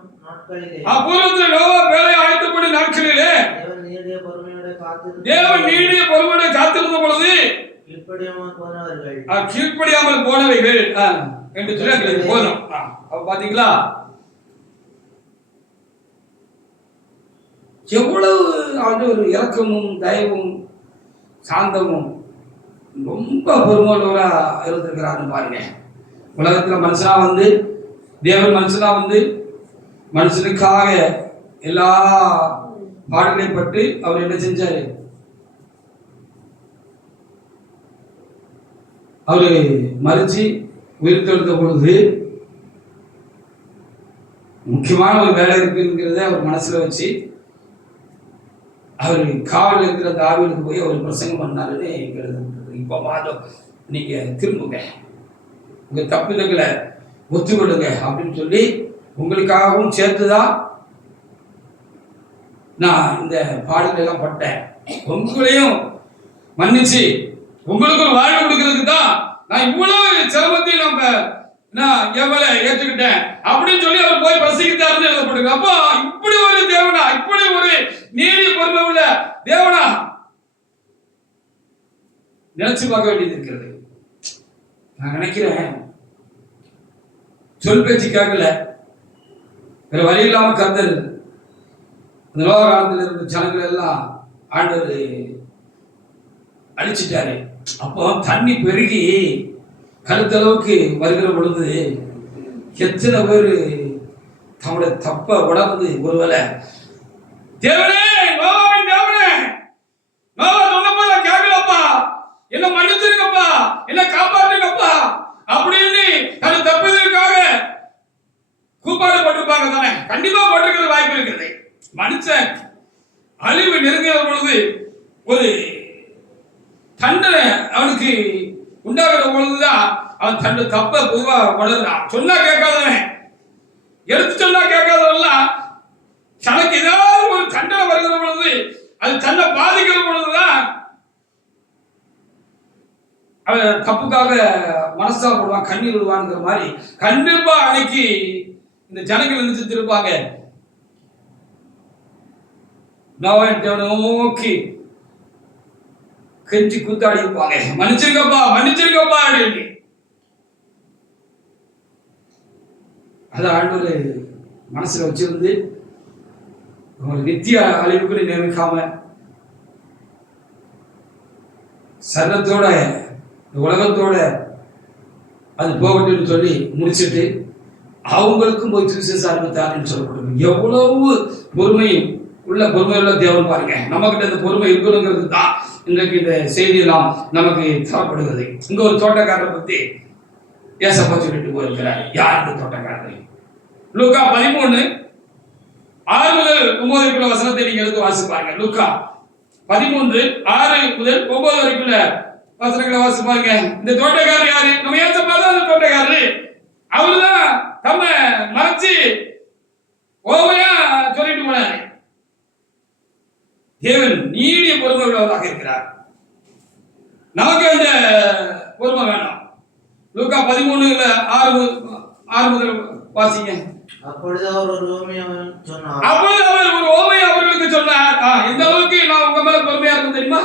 நாட்களிலே தேவன் நீடிய பொறுமையோட காத்திருந்த பொழுது கீழ்ப்படியாமல் போனவைகள் என்று சொல்லி போதும். பாத்தீங்களா, எவ்வளவு ஆண்டவர் இரக்கமும் தயவும் சாந்தமும் ரொம்ப பொறுமையுள்ளவரா இருந்திருக்கிறாருன்னு பாருங்க. உலகத்துல மனுஷனா வந்து தேவன் மனுஷனா வந்து மனுஷனுக்காக எல்லா பாடலையும் பட்டு அவர் என்ன செஞ்சாரு? அவரு மறிச்சு உயிர் தெழுந்த பொழுது முக்கியமான ஒரு வேலை இருக்குங்கிறத அவர் மனசுல வச்சு அவர் காவல் இருக்கிற தாவீதுக்கு போய் அவர் பிரசங்கம் பண்ணாருன்னு எழுதப்பட்டிருக்கு. இப்போ மாதம் நீங்க திரும்புங்க, உங்க தப்பிதங்களை ஒத்துக்கொடுங்க அப்படின்னு சொல்லி உங்களுக்காகவும் சேர்த்துதான் நான் இந்த பாடல்கள் எல்லாம் பட்டேன். உங்களையும் மன்னிச்சு உங்களுக்கு ஒரு வாழ்வு கொடுக்கறதுக்கு தான் நான் இவ்வளவு சிரமத்தையும் நான் எவ்வளவு ஏற்றுக்கிட்டேன் அப்படின்னு சொல்லி அவர் போய் பிரசங்கித்தாருன்னு எழுதப்பட்டிருக்கு. அப்போ இப்படி ஒரு தேவனா, இப்படி ஒரு நீடிய பொறுமை உள்ள தேவனா நினைச்சு பார்க்க வேண்டியது இருக்கிறது. நான் நினைக்கிறேன் சொல் பேச்சு கேட்கல, வேற வழி இல்லாம கர்த்தர் அந்த லோக காலத்தில் இருந்த ஜனங்கள் எல்லாம் ஆண்டவர் அழிச்சிட்டாரு. அப்போ தண்ணி பெருகி கருத்தளவுக்கு வருகிற பொழுது எத்தனை பேர் தம்முடைய தப்ப உணர்ந்து ஒருவேளை தேவனே தேவனே சொன்னப்பா கேட்கலப்பா, என்ன மன்னிச்சிருக்கப்பா, என்ன காப்பாற்றுங்கப்பா அப்படின்னு தன் தப்பதற்காக கூப்பாடுபட்டிருப்பாங்க தானே. கண்டிப்பா போட்டிருக்கிற வாய்ப்பு இருக்கிறது. மனுஷன் அழிவு நெருங்கிற பொழுது ஒரு தண்டனை அவனுக்கு உண்டாகிற பொழுதுதான் அவன் தன்னை தப்ப பொதுவா உணர்றான். சொன்னா கேட்காதவன், எடுத்து சொன்னா கேட்காதவன்லாம் தனக்கு ஏதாவது ஒரு தண்டனை வருகிற பொழுது அது தன்னை பாதிக்கிற பொழுதுதான் அவன் தப்புக்காக மனஸ்தாபப்படுவான், கண்ணீர் விடுவான்ங்கிற மாதிரி கண்டிப்பா அன்னைக்கு இந்த ஜனங்கள் நினைச்சு திருப்பாங்க. நோக்கி கெஞ்சி கூத்தாடி இருப்பாங்க, மன்னிச்சிருக்கப்பா மன்னிச்சிருக்கப்பா அப்படின்னு. அதை ஆண்டவர் மனசுல வச்சிருந்து நித்திய அழிவுக்கு நியமிக்காம சரணத்தோட உலகத்தோட அது போகட்டும்னு சொல்லி முடிச்சுட்டு அவங்களுக்கும் போய் சுவிசேஷம் ஆரம்பித்தாருன்னு சொல்லப்படுது. எவ்வளவு பொறுமையும் உள்ள பொறுமையுள்ள தேவன் பாருங்க. நம்ம கிட்ட இந்த பொறுமை இருக்கணுங்கிறது தான் இன்றைக்கு இந்த செய்தியெல்லாம் நமக்கு தரப்படுகிறது. இங்க ஒரு தோட்டக்காரரை பத்தி ஏசப்பா சொல்லிட்டு போயிருக்கிறார். யார் இந்த தோட்டக்காரர்? லூக்கா 13:6 முதல் 9 வசனத்தை நீங்க எடுத்து வாசிப்பாருங்க. லூக்கா 13:6 முதல் 9 வரைக்குள்ள வசனங்களை வாசிப்பாருங்க. இந்த தோட்டக்காரர் யாரு? நம்ம ஏசப்பா தான் அந்த தோட்டக்காரர். அவருதான் நம்ம மறைச்சு ஓமையா சொல்லிட்டு போனாரு. தேவன் நீடிய பொறுமை உள்ளவராக இருக்கிறார். நமக்கு அந்த பொறுமை வேணும். லூக்கா 13:6 முதல் வாசிங்க. அப்பொழுது அவர் ஒரு ஓமையை சொன்னார். அவர்களுக்கு சொன்னார். எந்த அளவுக்கு நான் உங்க மேல பொறுமையா இருக்கும் தெரியுமா?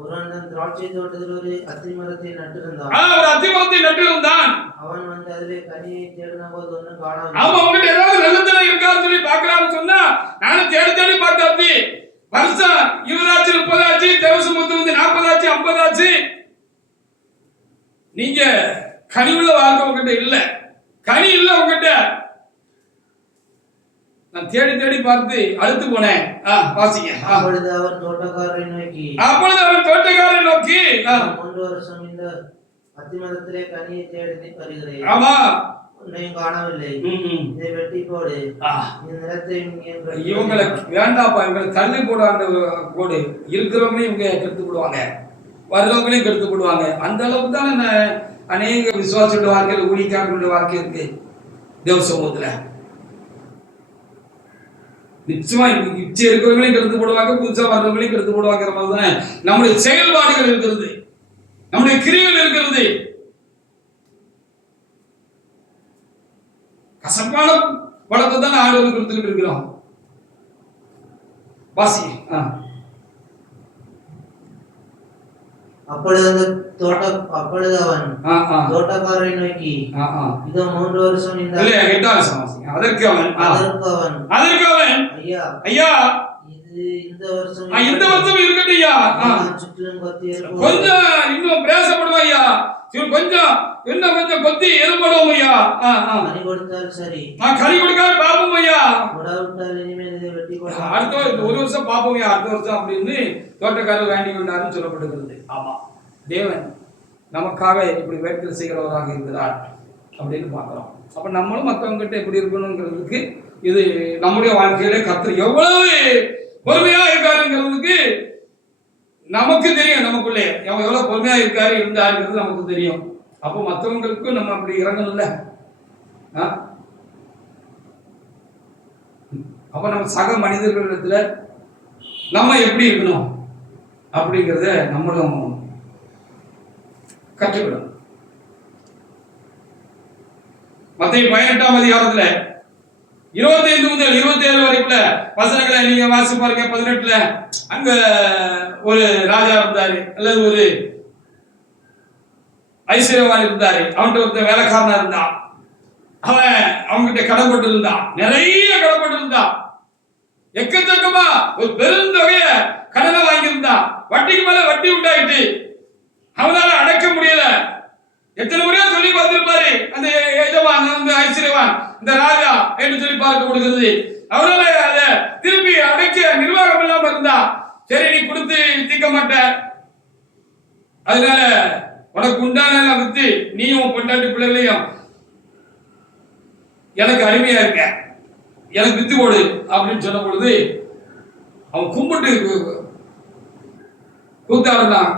ஒரு திராட்சை தோட்டத்தில் ஒரு அத்தி மரத்தை நட்டிருந்தான். ஒரு அத்தி மரத்தை நட்டிருந்தான். அவன் வந்து அதிலே கனியை தேடின போது ஒன்றும் காணவில்லை. அவன் உங்ககிட்ட ஏதாவது நல்லதனம் இருக்கான்னு சொல்லி பார்க்கலாம்னு சொன்னா நானும் தேடி தேடி பார்த்தாச்சு. வருஷம் 20 ஆச்சு, 30 ஆச்சு, தேவசம் 40 ஆச்சு, 50 ஆச்சு. நீங்க கனி உள்ள வாழ்க்கை உங்ககிட்ட இல்ல, கனி இல்ல உங்ககிட்ட. நான் தேடி தேடி பார்த்து அழுத்து போனேன். வாசிங்க. அப்பொழுது அவர் தோட்டக்காரரை நோக்கி 3 வருஷம் இந்த அத்திமரத்திலே கனியை தேடி வருகிறேன். ஆமா, உன்னையும் காணவில்லை. இதை வெட்டி போடு. நிலத்தை இவங்களை வேண்டாப்பா, இவங்களை தள்ளி போடாண்டு போடு. இருக்கிறவங்களையும் இவங்க கெடுத்து போடுவாங்க, வர்றவங்களையும் கெடுத்து போடுவாங்க. அந்த அளவுக்கு தானே அநேக விசுவாசியோட வாழ்க்கையில் ஊழியக்காரர்களுடைய வாழ்க்கை இருக்கு தேவ சமூகத்துல. நிச்சயமா இச்சை இருக்கிறவங்களையும் கெடுத்து போடுவாங்க, புதுசா வர்றவங்களையும் கெடுத்து போடுவாங்கிற மாதிரி தானே நம்முடைய செயல்பாடுகள் இருக்கிறது, நம்முடைய கிரியைகள் இருக்கிறது. கசப்பான பழத்தை தான் ஆண்டவர் கொடுத்துக்கிட்டு இருக்கிறோம். வாசி. அப்பொழுது அவன் தோட்டக்காரரை நோக்கி இதோ 3 வருஷம் இந்த அதற்கு அவன் ஐயா இந்த வருஷம் இந்த வருஷம் இருக்கட்டும் ஐயா. சுற்றிலும் கொத்தி கொஞ்சம் இன்னும் பிரயாசப்படுவோம் ஐயா. கொஞ்சம் இன்னும் கொஞ்சம் கொத்தி எதிர்படுவோம் ஐயா. கனி கொடுத்தால் சரி, கனி கொடுக்காது பாப்போம் ஐயா. கொடாவிட்டால் இனிமேல் இதை வெட்டி போட அடுத்த ஒரு வருஷம் பாப்போம் ஐயா, அடுத்த வருஷம் அப்படின்னு தோட்டக்காரர் வேண்டி கொண்டாருன்னு சொல்லப்படுகிறது. ஆமா, தேவன் நமக்காக இப்படி வேட்கை செய்கிறவராக இருக்கிறார் அப்படின்னு பார்க்கிறோம். அப்ப நம்மளும் மற்றவங்க கிட்ட எப்படி இருக்கணுங்கிறதுக்கு இது நம்முடைய வாழ்க்கையில கர்த்தர் எவ்வளவு பொறுமையா இருக்காருங்கிறதுக்கு நமக்கு தெரியும். நமக்குள்ளே எவ்வளவு பொறுமையா இருக்காரு இருந்தாருங்கிறது நமக்கு தெரியும். அப்போ மற்றவங்களுக்கும் நம்ம அப்படி இறங்கணும்ல. அப்ப நம்ம சக மனிதர்களிடத்துல நம்ம எப்படி இருக்கணும் அப்படிங்கிறத நம்மளும் கற்றுக்கணும். மத்தேயு 18ஆம் அதிகாரத்துல 25 முதல் 27 வரைக்கும் வசனங்களை நீங்க வாசிச்சு பாருங்க. 18ல அங்க ஒரு ராஜா இருந்தாரு, அல்லது ஒரு ஐஸ்வர்யவான் இருந்தாரு. அவன்கிட்ட ஒருத்தர் வேலைக்காரனா இருந்தான். அவன் அவன்கிட்ட கடன்பட்டு இருந்தான், நிறைய கடன்பட்டு இருந்தான். எக்கச்சக்கமா ஒரு பெருந்தொகைய கடனை வாங்கியிருந்தான். வட்டிக்கு மேல வட்டி உண்டாயிட்டு அவனால அடக்க முடியல. எத்தனை முறையா சொல்லி பார்த்திருப்பாரு அந்த எஜமான், அந்த ஐஸ்வர்யவான், இந்த ராஜா என்று சொல்லி பார்க்கப்படுகிறது. அவரால அத திருப்பி அடைக்க நிர்வாகம் இல்லாம இருந்தா. சரி, நீ கொடுத்து தீர்க்க மாட்ட, அதனால உனக்கு உண்டான வித்து நீயும் பொண்டாட்டி பிள்ளைகளையும் எனக்கு அருமையா இருக்க, எனக்கு வித்து போடு அப்படின்னு சொன்ன பொழுது அவன் கும்பிட்டு கூத்தாடுதான்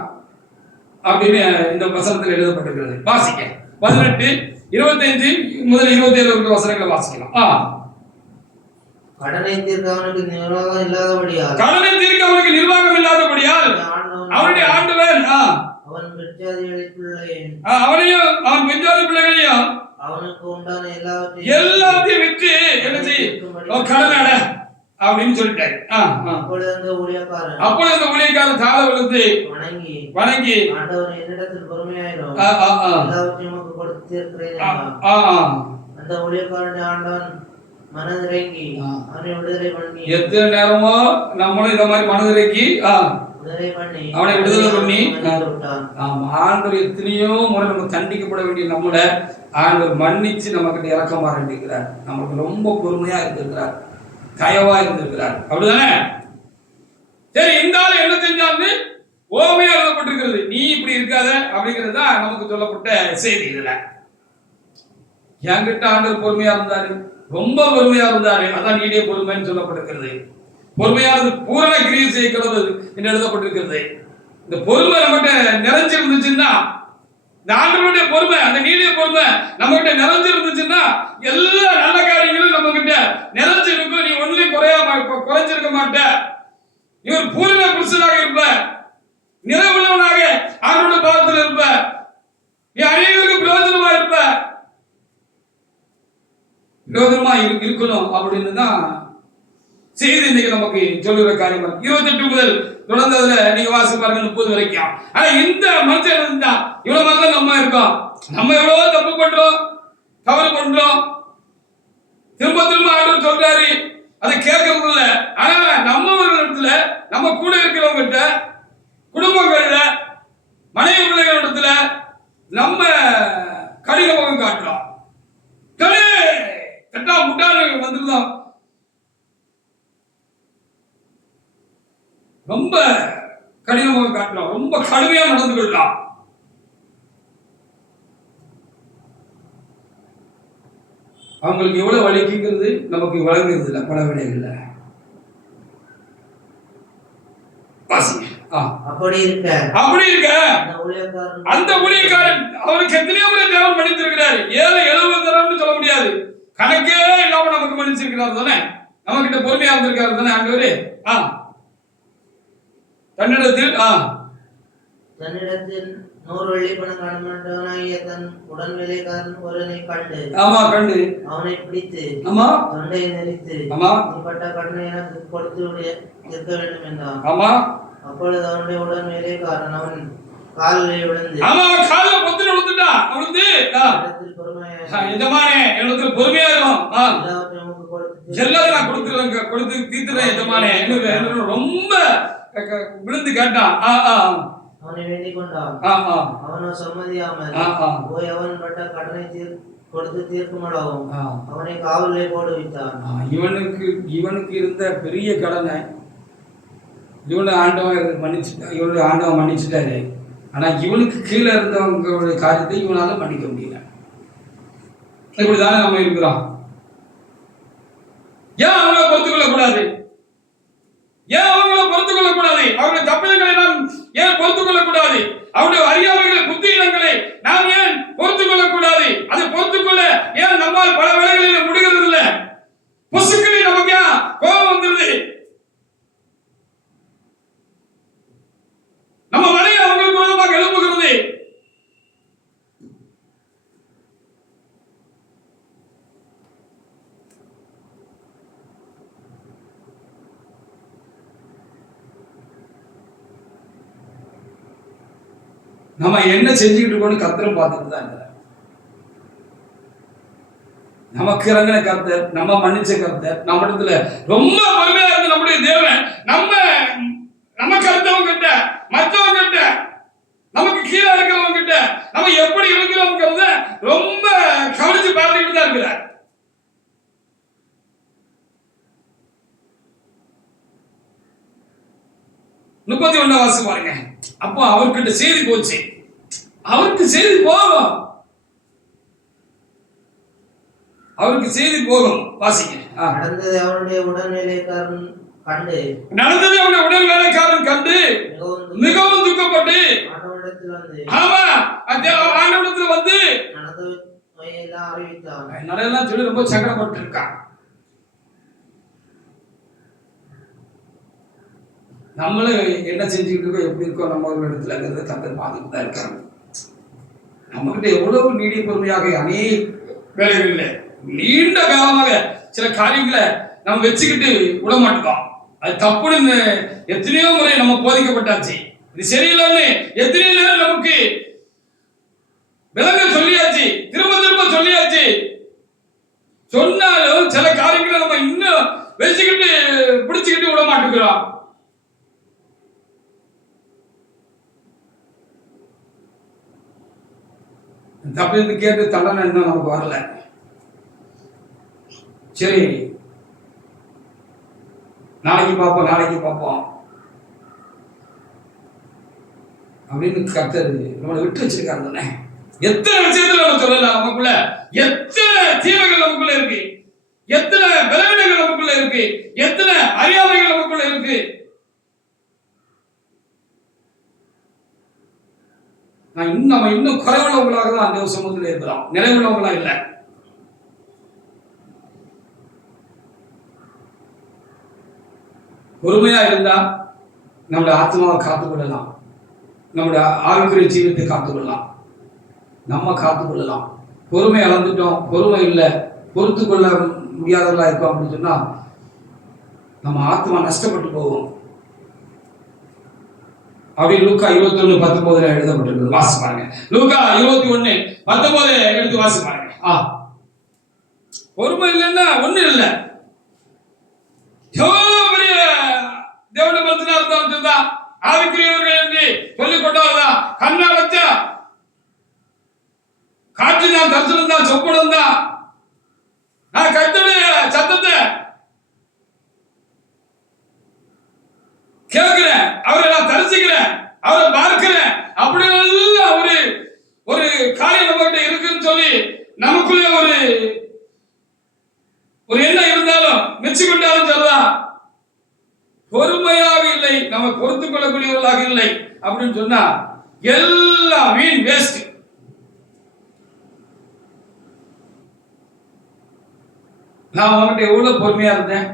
அப்படின்னு இந்த வசனத்தில் எழுதப்பட்டிருக்கிறது. வாசிக்க 18, 25 முதல் 27 வசனங்களை வாசிக்கலாம். கடனை தீர்க்க அவனுக்கு நிர்வாகம் இல்லாதபடியால் அவனுடைய ஆண்டவன் அவன் பெற்றாதிகளை பிள்ளையும் அவனையும் அவன் பெற்றாதி பிள்ளைகளையும் அவனுக்கு உண்டான எல்லாத்தையும் விற்று என்ன செய்ய கடனாட அப்படின்னு சொல்லிட்டாரு. அப்பொழுது அந்த ஊழியக்காரன் தாழ விழுந்து வணங்கி ஆண்டவன் என்னிடத்தில் பொறுமையாயிரும், எல்லாவற்றையும் உமக்கு கொடுத்து தீர்க்கிறேன். அந்த ஊழியக்காரனுடைய ஆண்டவன் மனதிறங்கி அவனை விடுதலை பண்ணி, எத்தனை நேரமோ நம்மளும் இந்த மாதிரி மனதிறக்கி அவனை விடுதலை பண்ணி ஆண்டவர் எத்தனையோ முறை நம்ம தண்டிக்கப்பட வேண்டிய நம்மளை ஆண்டவர் மன்னிச்சு நம்ம கிட்ட இறக்கமா இருந்திருக்கிறார். நமக்கு ரொம்ப பொறுமையா இருந்திருக்கிறார், தயவா இருந்திருக்கிறார். அப்படிதானே? சரி, இந்த ஆள் என்ன செஞ்சான்னு ஓமையா எழுதப்பட்டிருக்கிறது. நீ இப்படி இருக்காத அப்படிங்கிறது தான் நமக்கு சொல்லப்பட்ட செய்தி. இதுல என்கிட்ட ஆண்டவர் பொறுமையா இருந்தாரு, ரொம்ப பொறுமையா இருந்தாரு. அதான் நீடிய பொறுமைன்னு சொல்லப்பட்டிருக்கிறது. பொறுமையானது பூரண கிரியை செய்ய கடவுள் என்று எழுதப்பட்டிருக்கிறது. இந்த பொறுமை நம்மகிட்ட நிறைஞ்சிருந்துச்சுன்னா, இந்த ஆண்டவருடைய பொறுமை, அந்த நீடிய பொறுமை நம்ம கிட்ட நிறைஞ்சிருந்துச்சுன்னா எல்லா நல்ல காரியங்களும் நம்ம கிட்ட நிறைஞ்சிருக்கும். நீ ஒன்னும் குறைஞ்சிருக்க மாட்ட. நீ ஒரு பூரண புருஷனாக இருப்ப, நிறைவுள்ளவனாக ஆண்டவருடைய பாதத்தில் இருப்ப, நீ அநேகருக்கு பிரயோஜனமா இருப்ப. பிரயோஜனமா இருக்கணும் அப்படின்னு தான் செய்தி இன்னைக்கு நமக்கு சொல்லுற காரியம். 28 முதல் தொடர்ந்ததுல நீங்க வாசி பாருங்க 30 வரைக்கும். ஆனா இந்த மனுஷன் இருந்தா இவ்வளவு மாதிரி நம்ம இருக்கோம். நம்ம எவ்வளவோ தப்பு பண்றோம், தவறு பண்றோம். திரும்ப திரும்ப ஆண்டவர் சொல்றாரு, அதை கேட்கறது இல்ல. ஆனா நம்ம இடத்துல, நம்ம கூட இருக்கிறவங்க குடும்பங்கள்ல, மனைவி பிள்ளைகள் இடத்துல நம்ம கடின முகம் காட்டுறோம். கட்டா முட்டாளு வந்துருந்தோம், ரொம்ப கடினமாக காட்டலாம், ரொம்ப கடுமையா நடந்து கொள்ளலாம். அவங்களுக்கு எவ்வளவு வலிக்குங்கிறது நமக்கு வழங்குறது இல்லை பல விடைகள்ல. அப்படி இருக்க அந்த ஊழியக்காரன் அவருக்கு எத்தனையோ முறை தேவன் மன்னித்திருக்கிறார். 7 தரம்னு சொல்ல முடியாது, கணக்கே இல்லாம நமக்கு மன்னிச்சிருக்கிறார் தானே. நம்ம கிட்ட பொறுமையா இருந்திருக்காரு தானே ஆண்டவரே. தன்னிடத்தில் 100 வெள்ளி பணம் கடன்பட்டவனாகிய தன் உடன் வேலைக்காரன் ஒருவனை கண்டு அவனை பிடித்து தொண்டையை நெரித்து, நீ பட்ட கடனை எனக்கு கொடுத்து இருக்க வேண்டும் என்றான். அப்பொழுது அவனுடைய உடன் வேலைக்காரன் அவன் காலில் விழுந்து பொறுமையா இருக்கும், எல்லாவற்றையும் கொடுத்து எல்லாரும் நான் கொடுத்து தீர்த்துறேன் எஜமானே ரொம்ப விழுந்து கேட்டான். அவனை வேண்டிக் கொண்டான். அவனோ சம்மதியாமல் போய் அவன் பட்ட கடனை கொடுத்து தீர்க்குமளவும் அவனை காவலே போடுவித்தான். இவனுக்கு இருந்த பெரிய கடனை இவனை ஆண்டவன் மன்னிச்சுட்டாரு. ஆனா இவனுக்கு கீழே இருந்தவங்களுடைய காரியத்தை இவனால மன்னிக்க முடியல. இப்படிதானே நம்ம இருக்கிறோம். ஏன் அவங்கள பொறுத்துக் கொள்ளக்கூடாது? ஏன் அவங்கள பொறுத்துக் கொள்ளக்கூடாது? அவருடைய தப்பிதங்களை நாம் ஏன் பொறுத்துக் கொள்ளக்கூடாது? அவருடைய அறியாமைகளை புத்தியினங்களை நாம் ஏன் பொறுத்துக் கொள்ளக்கூடாது? அதை பொறுத்துக் கொள்ள ஏன் நம்மால் பல வேளைகளில் முடிகிறது இல்லை? பொசுக்களி நமக்கு ஏன் கோபம் வந்துருது? நம்ம மனைவி அவங்களுக்கு விரோதமாக எழுப்புகிறது. நம்ம என்ன செஞ்சுக்கிட்டு இருக்கோம்னு கர்த்தரை பார்த்துட்டு தான் இருக்கிறார். நமக்கு இறங்கின கர்த்தர், நம்ம மன்னிச்ச கர்த்தர், நம்ம இடத்துல ரொம்ப பொறுமையா இருந்து நம்முடைய தேவன் நம்ம கருத்தவங்க கிட்ட, மற்றவங்க கிட்ட, நமக்கு கீழே இருக்கிறவங்க கிட்ட நம்ம எப்படி இருக்கிறோம்ங்கிறத ரொம்ப கவனிச்சு பார்த்துக்கிட்டு தான் இருக்கிறார். முப்பத்தி 31 வாசி பாருங்க. அப்போ அவர்கிட்ட செய்தி போச்சு. அவருக்கு செய்தி போகும். அவருக்கு செய்தி போகும். வாசிங்க. நடந்தது அவனுடைய உடல்நிலைக்காரன் கண்டு மிகவும் துக்கப்பட்டு ஆண்டவரிடத்தில் வந்து நடந்ததெல்லாம் சொல்லி ரொம்ப சங்கடப்பட்டு இருக்கான். நம்மளும் என்ன செஞ்சுக்கிட்டு இருக்கோம், எப்படி இருக்கோம், நம்ம ஒரு இடத்துல கர்த்தர் பார்த்துட்டு தான் இருக்காங்க. நம்ம கிட்ட எவ்வளவு நீடிய பொறுமையாக அநேக வேலைகளில் நீண்ட காலமாக சில காரியங்களை நம்ம வச்சுக்கிட்டு விட மாட்டோம். அது தப்புன்னு எத்தனையோ முறை நம்ம போதிக்கப்பட்டாச்சு. இது சரியில்லைன்னு எத்தனையோ நேரம் நமக்கு விலங்க சொல்லியாச்சு, திரும்ப திரும்ப சொல்லியாச்சு. சொன்னாலும் சில காரியங்களை நம்ம இன்னும் வச்சுக்கிட்டு பிடிச்சுக்கிட்டு விட மாட்டேங்கிறோம். தப்பு கேட்டு தண்டனை இன்னும் நமக்கு வரல. சரி, நாளைக்கு பார்ப்போம் அப்படின்னு கர்த்தர் நம்மளை விட்டு வச்சிருக்காரு தானே. எத்தனை விஷயத்துல நம்ம சொல்லலாம். நமக்குள்ள எத்தனை தீமைகள் நமக்குள்ள இருக்கு, எத்தனை பலவீனங்கள் நமக்குள்ள இருக்கு, எத்தனை அறியாமைகள் நமக்குள்ள இருக்கு. நம்ம இன்னும் குறைவுள்ளவங்களாக தான் அந்த சமூகத்தில் இருக்கிறோம், நிறைவுள்ளவங்களா இல்லை. பொறுமையா இருந்தா நம்முடைய ஆத்மாவை காத்துக்கொள்ளலாம், நம்முடைய ஆவிக்குரிய ஜீவத்தை காத்துக்கொள்ளலாம், நம்ம காத்துக்கொள்ளலாம். பொறுமை இழந்துட்டோம், பொறுமை இல்லை, பொறுத்து கொள்ள முடியாதவர்களா இருக்கோம் அப்படின்னு சொன்னா நம்ம ஆத்மா நஷ்டப்பட்டு போவோம். அப்படி லூக்கா 21:19 எழுதப்பட்டிருக்கிறது. வாசி பாருங்க. லூக்கா 21:19 எடுத்து வாசி பாருங்க. பொறுமை இல்லைன்னா ஒண்ணு இல்லை. தேவனுடைய மனுஷனா இருந்தாலும் சரிதான், ஆவிக்குரியவர்கள் என்று சொல்லிக் கொண்டவர்தான், கண்ணா வச்சா காட்சி தான், தரிசனம் தான், சொப்பனம் தான். நான் கர்த்தருடைய சத்தத்தை கேட்கிறேன், அவரை நான் தரிசிக்கிறேன், அவரை பார்க்கிறேன் அப்படின்னு ஒரு காரியம் நம்மகிட்ட இருக்குன்னு சொல்லி நமக்குள்ளே ஒரு எண்ணம் இருந்தாலும் மெச்சுக்கொண்டாலும் சொல்லலாம். பொறுமையாக இல்லை, நம்ம பொறுத்துக் கொள்ளக்கூடியவர்களாக இல்லை அப்படின்னு சொன்னா எல்லாம் வீண், வேஸ்ட். நான் அவன்கிட்ட எவ்வளவு பொறுமையா இருந்தேன்,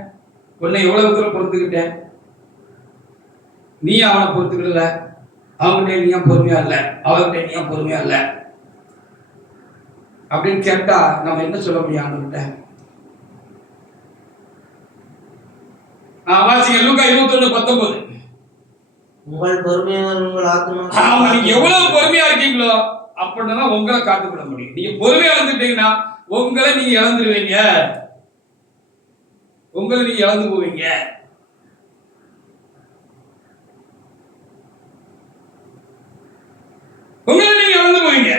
உன்னை எவ்வளவு தூரம் பொறுத்துக்கிட்டேன், நீ அவனை பொறுத்துக்கல, அவன்கிட்ட நீ ஏன் பொறுமையா இல்லை, அவர்கிட்ட நீ ஏன் பொறுமையா இல்லை அப்படின்னு கேட்டா நம்ம என்ன சொல்ல முடியும் அவன்கிட்ட? வாசிங்க லூக்கா 21:19. உங்கள் பொறுமையால் உங்கள் ஆத்மா, நீங்க எவ்வளவு பொறுமையா இருக்கீங்களோ அப்படின்னா உங்களை காத்துக்கொள்ள முடியும். நீங்க பொறுமையா இருந்துட்டீங்கன்னா உங்களை நீங்க இழந்துருவீங்க. உங்களை நீங்க இழந்து போவீங்க. உங்களை நீங்க இழந்து போவீங்க.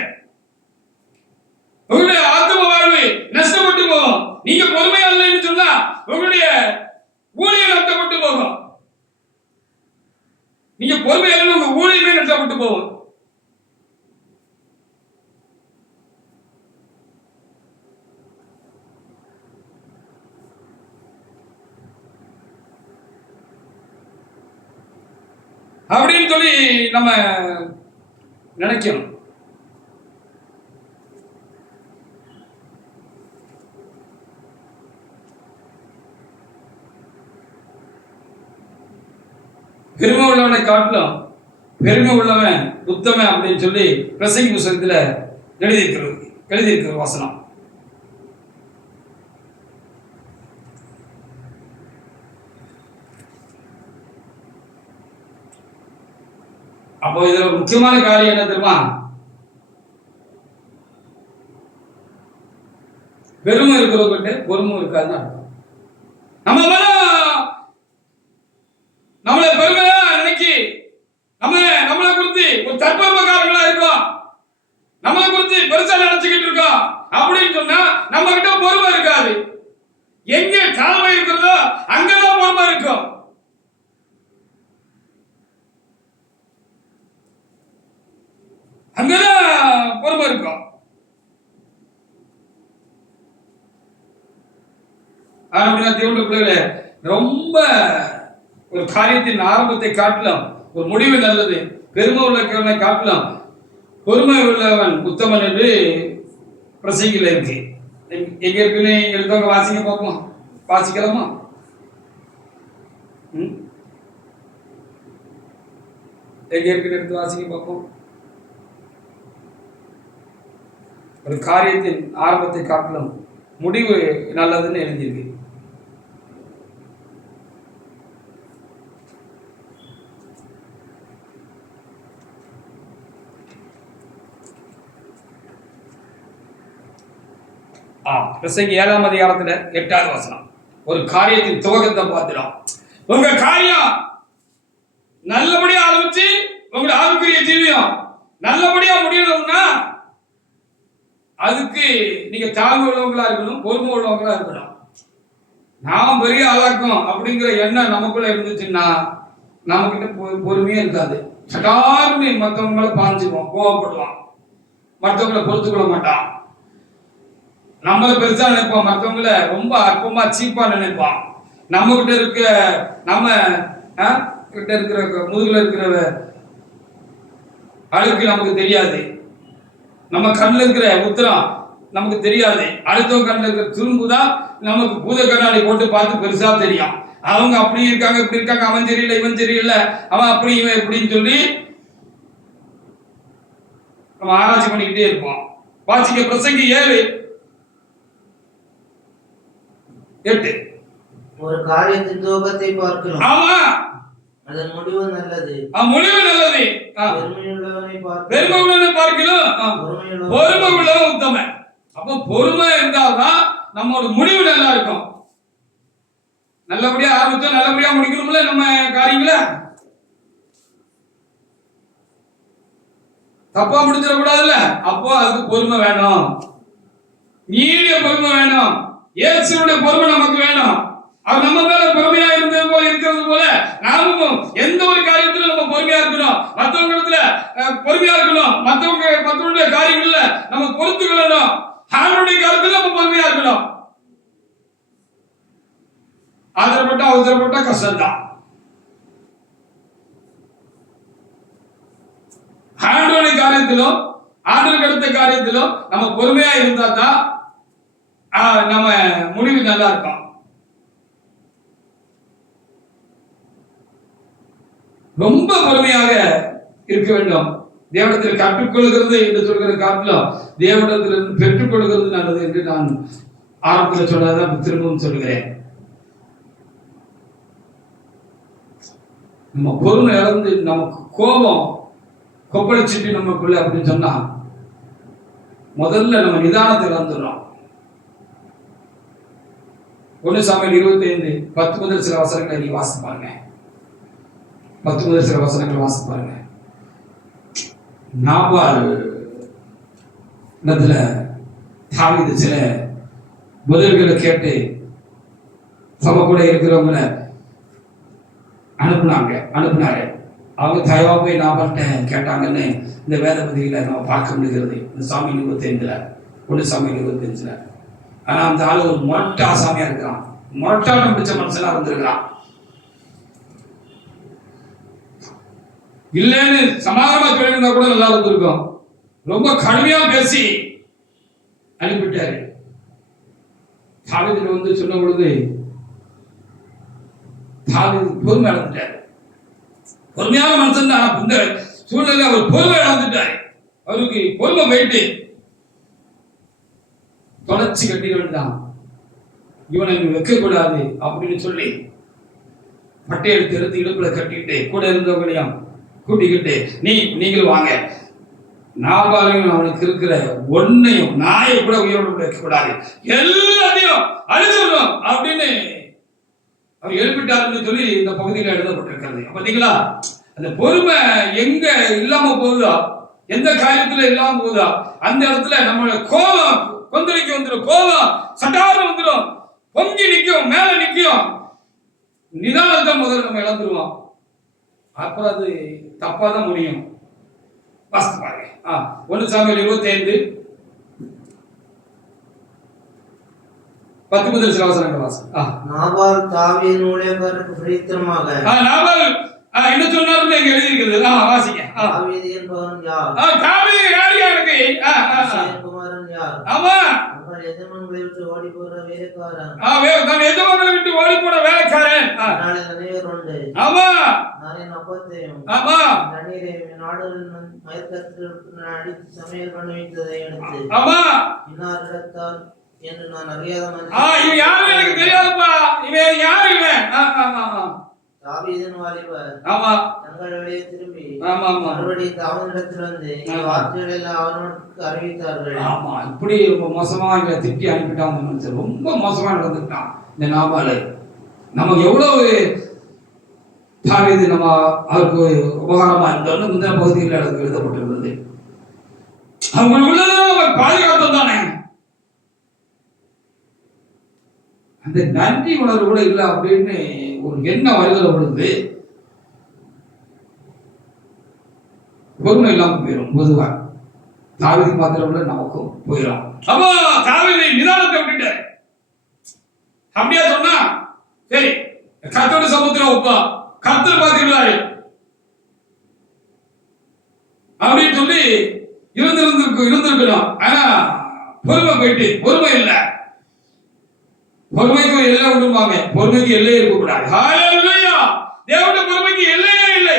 உங்களுடைய ஆத்ம வாழ்வு நஷ்டப்பட்டு போகும். நீங்க பொறுமையா இல்லைன்னு சொன்னா உங்களுடைய ஊழியம் நஷ்டப்பட்டு போகும். நீங்க பொறுமையா இல்லைன்னு உங்க ஊழியமே நஷ்டப்பட்டு போகும். அப்படின்னு சொல்லி நம்ம நினைக்கணும். பெருமை உள்ளவனை காட்டிலும் பெருமை உள்ளவன் உத்தமன் அப்படின்னு சொல்லி பிரசங்கி புத்தகத்துல எழுதியிருக்கிற வசனம். அப்போ இதுல முக்கியமான காரியம் என்ன தெரியுமா? பெருமை இருக்கிறவங்கிட்ட பொறுமை இருக்காதுன்னு அர்த்தம். நம்மளை பெருமையா நினைக்கி நம்மளை குறித்து ஒரு தற்பெருமைக்காரங்களா இருக்கோம், நம்மளை குறித்து பெருசா நினைச்சுக்கிட்டு இருக்கோம் அப்படின்னு சொன்னா நம்ம கிட்ட பொறுமை இருக்காது. எங்க தாழ்மை இருக்கிறதோ அங்கதான் பொறுமை இருக்கும். அங்கதான் பொறுமை இருக்கும். ரொம்ப ஒரு காரியத்தின் ஆரம்பத்தை காட்டலாம், ஒரு முடிவு நல்லது. பெருமை உள்ளவனை காட்டலாம் பொறுமை உள்ளவன் உத்தமன் என்று பிரசங்கில இருக்கு. எங்க இருக்குன்னு எடுத்தவங்க வாசிக்க பார்ப்போம். வாசிக்கலாமா? எங்க இருக்குன்னு எடுத்து வாசிக்க பார்ப்போம். ஒரு காரியத்தின் ஆரம்பத்தை காட்டலாம் முடிவு நல்லதுன்னு எழுதியிருக்கு. பிரசங்கி 7ஆம் அதிகாரத்துல 8வது வசனம். ஒரு காரியத்தின் துவக்கத்தை பார்த்துடும். உங்க காரியம் நல்லபடியா ஆரம்பிச்சு உங்களுடைய ஆவிக்குரிய ஜீவியம் நல்லபடியா முடியணும்னா அதுக்கு நீங்க தாழ்வு உள்ளவங்களா இருக்கணும், பொறுமை உள்ளவங்களா இருக்கணும். நாம் பெரிய ஆளாக்கும் அப்படிங்கிற எண்ணம் நமக்குள்ள இருந்துச்சுன்னா நம்ம கிட்ட பொறுமையே இருக்காது. சட்டார்னு மற்றவங்களை பாஞ்சுக்குவோம், கோவப்படுவான், மற்றவங்களை பொறுத்து கொள்ள மாட்டான், நம்மளை பெருசா நினைப்போம், மற்றவங்கள ரொம்ப அற்பமா சீப்பா நினைப்பான். நம்ம கிட்ட இருக்கிற முதுகுல இருக்கிற அழுக்கு நமக்கு தெரியாது, நம்ம கண்ணில் இருக்கிற உத்திரம் நமக்கு தெரியாது. அடுத்தவங்க கண்ணில் இருக்கிற துரும்புதான் நமக்கு பூத கண்ணாடி போட்டு பார்த்து பெருசா தெரியும். அவங்க அப்படி இருக்காங்க இப்படி இருக்காங்க, அவன் சரியில்லை இவன் சரியில்லை, அவன் அப்படி இவன் எப்படின்னு சொல்லி நம்ம ஆராய்ச்சி பண்ணிக்கிட்டே இருப்போம். வாசிக்க பிரசங்கி 7:8. ஒரு காரியத்தின் துவக்கத்தை பார்க்கிறோம், ஆமா அதன் முடிவு நல்லது. முடிவு நல்லது. பெருமை உள்ளவனை பார்க்கிறோம், பொறுமை உள்ளவன் உத்தமன். அப்போ பொறுமை இருந்தால்தான் நம்மளோட முடிவு நல்லா இருக்கும். நல்லபடியா ஆரம்பிச்சோம், நல்லபடியா முடிக்கணும்ல நம்ம காரியங்களை. தப்பா முடிச்சிடக்கூடாதுல்ல. அப்போ அதுக்கு பொறுமை வேணும், நீடிய பொறுமை வேணும். இயேசுவுடைய பொறுமை நமக்கு வேணும். அவர் நம்ம மேல பொறுமையா இருந்தது போல இருக்கிறது போல நாமும் எந்த ஒரு காரியத்திலும் நம்ம பொறுமையா இருக்கணும், மற்றவங்க இடத்துல பொறுமையா இருக்கணும், மற்றவங்களுடைய காரியங்கள்ல நம்ம பொறுத்து கொள்ளணும். ஆண்டவருடைய காரியத்துல நம்ம பொறுமையா இருக்கணும். அவசரப்பட்டா கஷ்டம்தான். ஆண்டவருடைய காரியத்திலும் ஆண்டவருக்கு அடுத்த காரியத்திலும் நம்ம பொறுமையா இருந்தா தான் நம்ம முடிவு நல்லா இருக்கும். ரொம்ப பொறுமையாக இருக்க வேண்டும். தேவனிடத்தில் கற்றுக்கொள்கிறது என்று சொல்கிற காட்டிலும் தேவனிடத்திலிருந்து பெற்றுக் கொள்கிறது நல்லது என்று நான் ஆரம்பத்தில் சொன்னதான் திரும்பவும் சொல்கிறேன். நம்ம பொறுமை இழந்து நமக்கு கோபம் கொப்பளிச்சுட்டு நமக்குள்ள அப்படின்னு சொன்னா முதல்ல நம்ம நிதானத்தை இழந்துடுறோம். 1 சாமுவேல் 25 10 முதல் சில வசனங்களை நீ வாசித்து பாருங்க. 10 முதல் சில வசனங்களை வாசித்து பாருங்க. நாபால் இடத்துல தாவீது சில பதில்களை கேட்டு சபை கூட இருக்கிறவங்கள அனுப்புனாரு. அவங்க தயவா போய் நாபால்கிட்ட கேட்டாங்கன்னு இந்த வேத பகுதிகளை நம்ம பார்க்க முடிகிறது. இந்த சாமி 25 1 சாமுவேல் 25. ஆனா அந்த ஆளு ஒரு மொரட்டா சாமியா இருக்கிறான். மொரட்டாட்டம் பிடிச்ச மனுஷனா இருந்திருக்கிறான். இல்லைன்னு சமாதானமா சொல்லியிருந்தா கூட நல்லா இருந்திருக்கும். ரொம்ப கடுமையா பேசி அனுப்பிட்டாரு. தாவீது வந்து சொன்ன பொழுது தாவீது பொறுமை இழந்துட்டாரு. பொறுமையான மனுஷன் தான். இந்த சூழ்நிலை அவர் பொறுமை இழந்துட்டாரு. அவருக்கு பொறுமை போயிட்டு தொடர்ச்சி கட்டிட வேண்டாம், இவனை வைக்க கூடாது அப்படின்னு சொல்லி பட்டை எடுத்து இடுப்புல கட்டிட்டு கூட இருந்தவங்களையும் கூட்டிக்கிட்டு நீங்களும் வாங்க, நாபாலையும் அவனுக்கு இருக்கிற ஒன்னையும் நாயை கூட உயிரோடு வைக்க கூடாது, எல்லாத்தையும் அழிச்சிடணும் அப்படின்னு அவர் எழுப்பிட்டாருன்னு சொல்லி இந்த பகுதியில் எழுதப்பட்டிருக்கிறது. பாத்தீங்களா, அந்த பொறுமை எங்க இல்லாம போகுதா, எந்த காரியத்துல இல்லாம போகுதா, அந்த இடத்துல நம்ம கோபம் கொந்தளிக்க வந்துடும். கோபம் சட்டாரம் வந்துடும், பொங்கி நிற்கும், மேல நிற்கும். நிதானத்தை முதல்ல நம்ம இழந்துருவோம். அப்புறம் அது தப்பா தான் முடியும். வாசித்து பாருங்க. 1 சாமுவேல் 25 10 முதல் சில வசனங்கள் வாசி. நாபால் தாவீதின் ஊழியக்காரருக்கு பிடித்தமாக நாபால் என்ன சொன்னாருன்னு இங்க எழுதி இருக்குது. வாசிங்க. தாவீது என்பவன் யார்? தாவீது யாரியா இருக்கு? குமாரன் யார்? ஆமா, உங்கள் எஜமான்களை விட்டு ஓடி போற வேலைக்காரன். நான் எஜமான்களை விட்டு ஓடி போற வேலைக்காரன். நாளில் அநேகர் உண்டு. ஆமா, நாளின் அப்பத்தையும் ஆமா தண்ணீரையும் நாடுகளின் மயக்கத்திற்கு அடித்து சமையல் பண்ணி வைத்ததை எடுத்து ஆமா இன்னார் இடத்தால் என்று நான் அறியாத இவன் யாரும் எனக்கு தெரியாதுப்பா. இவன் யாரு? இவன் தாவீதின் வாலிபர். ஆமா, தங்கள் வழியே திரும்பி மறுபடியும் அவனிடத்தில் வந்து வார்த்தைகளை எல்லாம் அவனுக்கு அறிவித்தார்கள். ஆமா, இப்படி ரொம்ப மோசமா இங்க திட்டி அனுப்பிட்டான் மனுஷன். ரொம்ப மோசமா நடந்துட்டான் இந்த நாபாலு. நமக்கு எவ்வளவு தாவீது நம்ம அவருக்கு உபகாரமா இருந்தோம்னு இந்த பகுதியில் எழுதப்பட்டிருந்தது. அவங்களுக்குள்ளதான் நம்ம பாதுகாத்தம் தானே. அந்த நன்றி உணர்வு கூட இல்லை அப்படின்னு ஒரு எண்ணம் வருகிற பொழுது பொறுமை இல்லாம போயிடும். பொதுவா தாவீது மாத்திரம் விட நமக்கும் போயிடும். அப்போ தாவீது நிதானத்தை விட்டுட்டு அப்படியா சொன்னா சரி, கர்த்தருடைய சமுத்திரம் ஒப்பா, கர்த்தர் பார்த்துக்கிறாரு அப்படின்னு சொல்லி இருந்திருக்கணும். ஆனா பொறுமை போயிட்டு, பொறுமை இல்லை. பொறுமைக்கு எல்லை உண்டுவாங்க, பொறுமைக்கு எல்லை இருக்கக்கூடாது. ஹல்லேலூயா, தேவனுடைய பொறுமைக்கு எல்லையே இல்லை.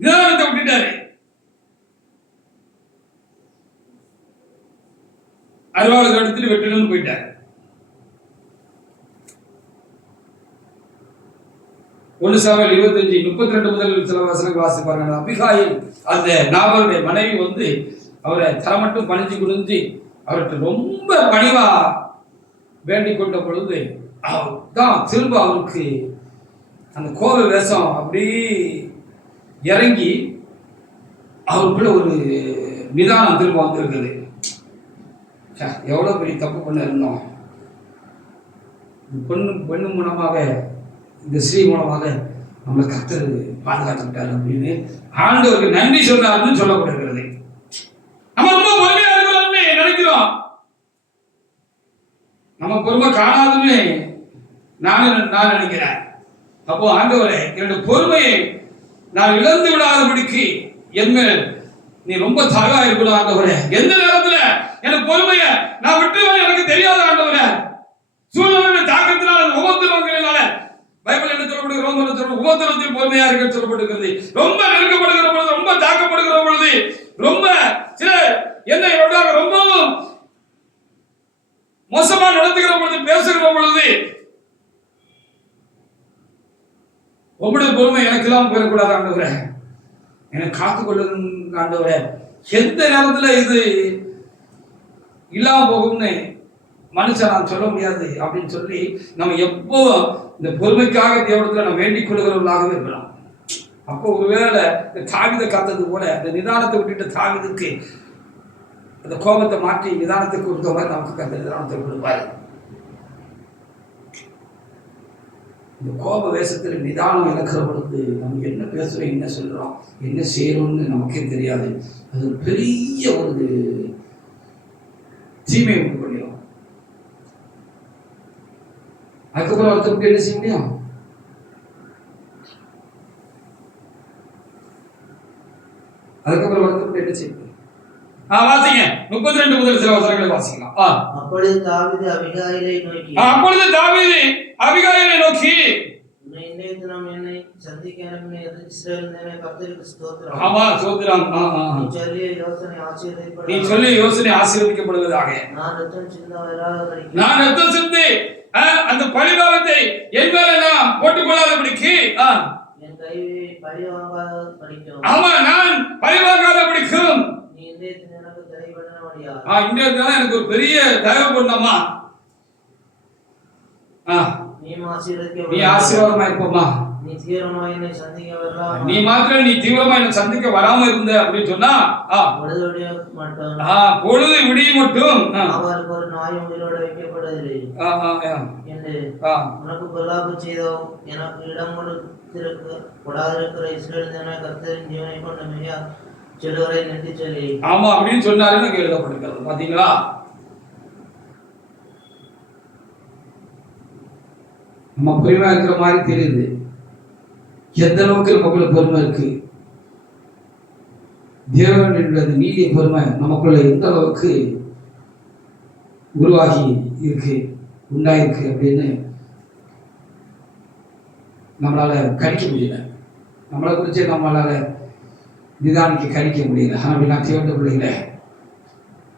நிதானத்தை விட்டுட்டாரு. அருவாளுக்கு எடுத்துட்டு வெட்டணும்னு போயிட்டாரு. 1 சாமுவேல் 25 32 முதல் சில வசனங்கள் வாசிப்பாங்க. அபிகாயில் அந்த நாபாலுடைய மனைவி வந்து அவரை தரமட்டும் பணிஞ்சு குடிஞ்சு அவர்கிட்ட ரொம்ப பணிவா வேண்டிக் கொண்ட பொழுது அவர் தான் திரும்ப அவருக்கு அந்த கோப வேஷம் அப்படி இறங்கி அவருக்குள்ள ஒரு நிதானம் திரும்ப வந்திருக்குது. எவ்வளவு பெரிய தப்பு பண்ண இருந்தோம். பெண்ணு மூலமாக, இந்த ஸ்ரீ மூலமாக நம்மளை கர்த்தர் பாதுகாத்துக்கிட்டார் அப்படின்னு ஆண்டவருக்கு நன்றி சொல்றாருன்னு சொல்லப்படுகிறது. நம்ம ரொம்ப பொறுமையா இருக்கிறோம்னு நினைக்கிறோம். நம்ம பொறுமை காணாதுன்னு நான் நினைக்கிறேன். அப்போ ஆண்டவரே, என்னுடைய பொறுமையை நான் இழந்து விடாதபடிக்கு என்ன நீ ரொம்ப தகவா இருக்கணும் ஆண்டவரே. எந்த நேரத்துல எனக்கு பொறுமையை நான் விட்டுருவேன் எனக்கு தெரியாத ஆண்டவரே. சூழ்நிலை தாக்கத்தினால உபத்திரவங்களினால பைபிள் என்ன சொல்லப்படுகிறது? உபத்திரத்தில் பொறுமையா இருக்க சொல்லப்பட்டிருக்கிறது. ரொம்ப நெருக்கப்படுகிற பொழுது, ரொம்ப தாக்கப்படுகிற பொழுது, ரொம்ப சில என்னை ரொம்பவும் மோசமா நடத்துகிற பொழுது, பேசுகிற பொழுது உங்களுடைய பொறுமை எனக்கு எல்லாம் போயிடக்கூடாது ஆண்டவரே, எனக்கு காத்துக் கொள்ளுங்க ஆண்டவரே. எந்த நேரத்துல இது இல்லாம போகும்னு மனுஷன் நான் சொல்ல முடியாது அப்படின்னு சொல்லி நம்ம எப்போ இந்த பொறுமைக்காக தேவனத்துல நம்ம வேண்டிக் கொள்கிறவர்களாகவே இருக்கலாம். அப்போ ஒருவேளை இந்த தாவீதை காத்தது போல இந்த நிதானத்தை விட்டுட்டு தாவீதுக்கு அந்த கோபத்தை மாற்றி நிதானத்துக்கு கொடுத்த மாதிரி நமக்கு அந்த நிதானத்தை கொடுப்பாரு. இந்த கோப வேஷத்துல நிதானம் இழக்கிற பொழுது நம்ம என்ன பேசுறோம், என்ன சொல்றோம், என்ன செய்யறோம்னு நமக்கே தெரியாது. அது ஒரு பெரிய ஒரு தீமையை உண்டு பண்ணிடும். அதுக்கப்புறம் ஒருத்தருக்கு என்ன செய்ய முடியும்? அதுக்கப்புறம் ஒருத்தருக்கு என்ன செய்ய முடியும்? வாசிங்க 32 முதல் சில வசனங்களை வாசிக்கலாம். அப்பொழுது தாவீது அபிகாயிலை நோக்கி இன்றைய தினம் என்னை சந்திக்க அனுப்பின இஸ்ரவேல் தேவனே கர்த்தருக்கு ஸ்தோத்திரம். ஆமா ஸ்தோத்திரம். நீ சொல்லிய யோசனை ஆசீர்வதிக்கப்படுவதாக. நான் ரத்தம் சிந்தி அந்த பழிபாவத்தை என் மேல நான் போட்டுக் கொள்ளாதபடிக்கு என் கையை பழிவாங்காதபடிக்கும். ஆமா நான் பழிவாங்காதபடிக்கும் நீ இன்றைய தினம் எனக்கு தயவு பண்ணபடியா. இன்றைய தினம் எனக்கு ஒரு பெரிய தயவு பண்ணம்மா. நீ ஆசீர்வாதமா இருப்போமா. நீ தீவிரமா என்னை சந்திக்க வரலாம். நீ மாத்திரம் நீ தீவிரமா என்னை சந்திக்க வராம இருந்த அப்படின்னு சொன்னா பொழுது விடிய மட்டும் அவருக்கு ஒரு நாயும் உயிரோட வைக்கப்படுவதில்லை என்று உனக்கு பொல்லாப்பு செய்தோம் எனக்கு இடம் கொடுத்திருக்க கூடாதிருக்கிற இஸ்ரவேல் தேவனாகிய கர்த்தரின் ஜீவனை கொண்ட மெய்யா சொல்லுவரை நின்று சொல்லி. ஆமா அப்படின்னு சொன்னாருன்னு எழுதப்பட்டிருக்கிறது. பாத்தீங்களா? நம்ம பொறுமையா இருக்கிற மாதிரி தெரியுது. எந்த அளவுக்கு நமக்குள்ள பொறுமை இருக்கு, தேவனுடைய நீதிய பொறுமை நமக்குள்ள எந்த அளவுக்கு உருவாகி இருக்கு, உண்டாயிருக்கு அப்படின்னு நம்மளால கணிக்க முடியல. நம்மளை குறித்து நம்மளால நிதானிக்க கணிக்க முடியல. ஆனால் நான் தேவனுடைய பிள்ளைகள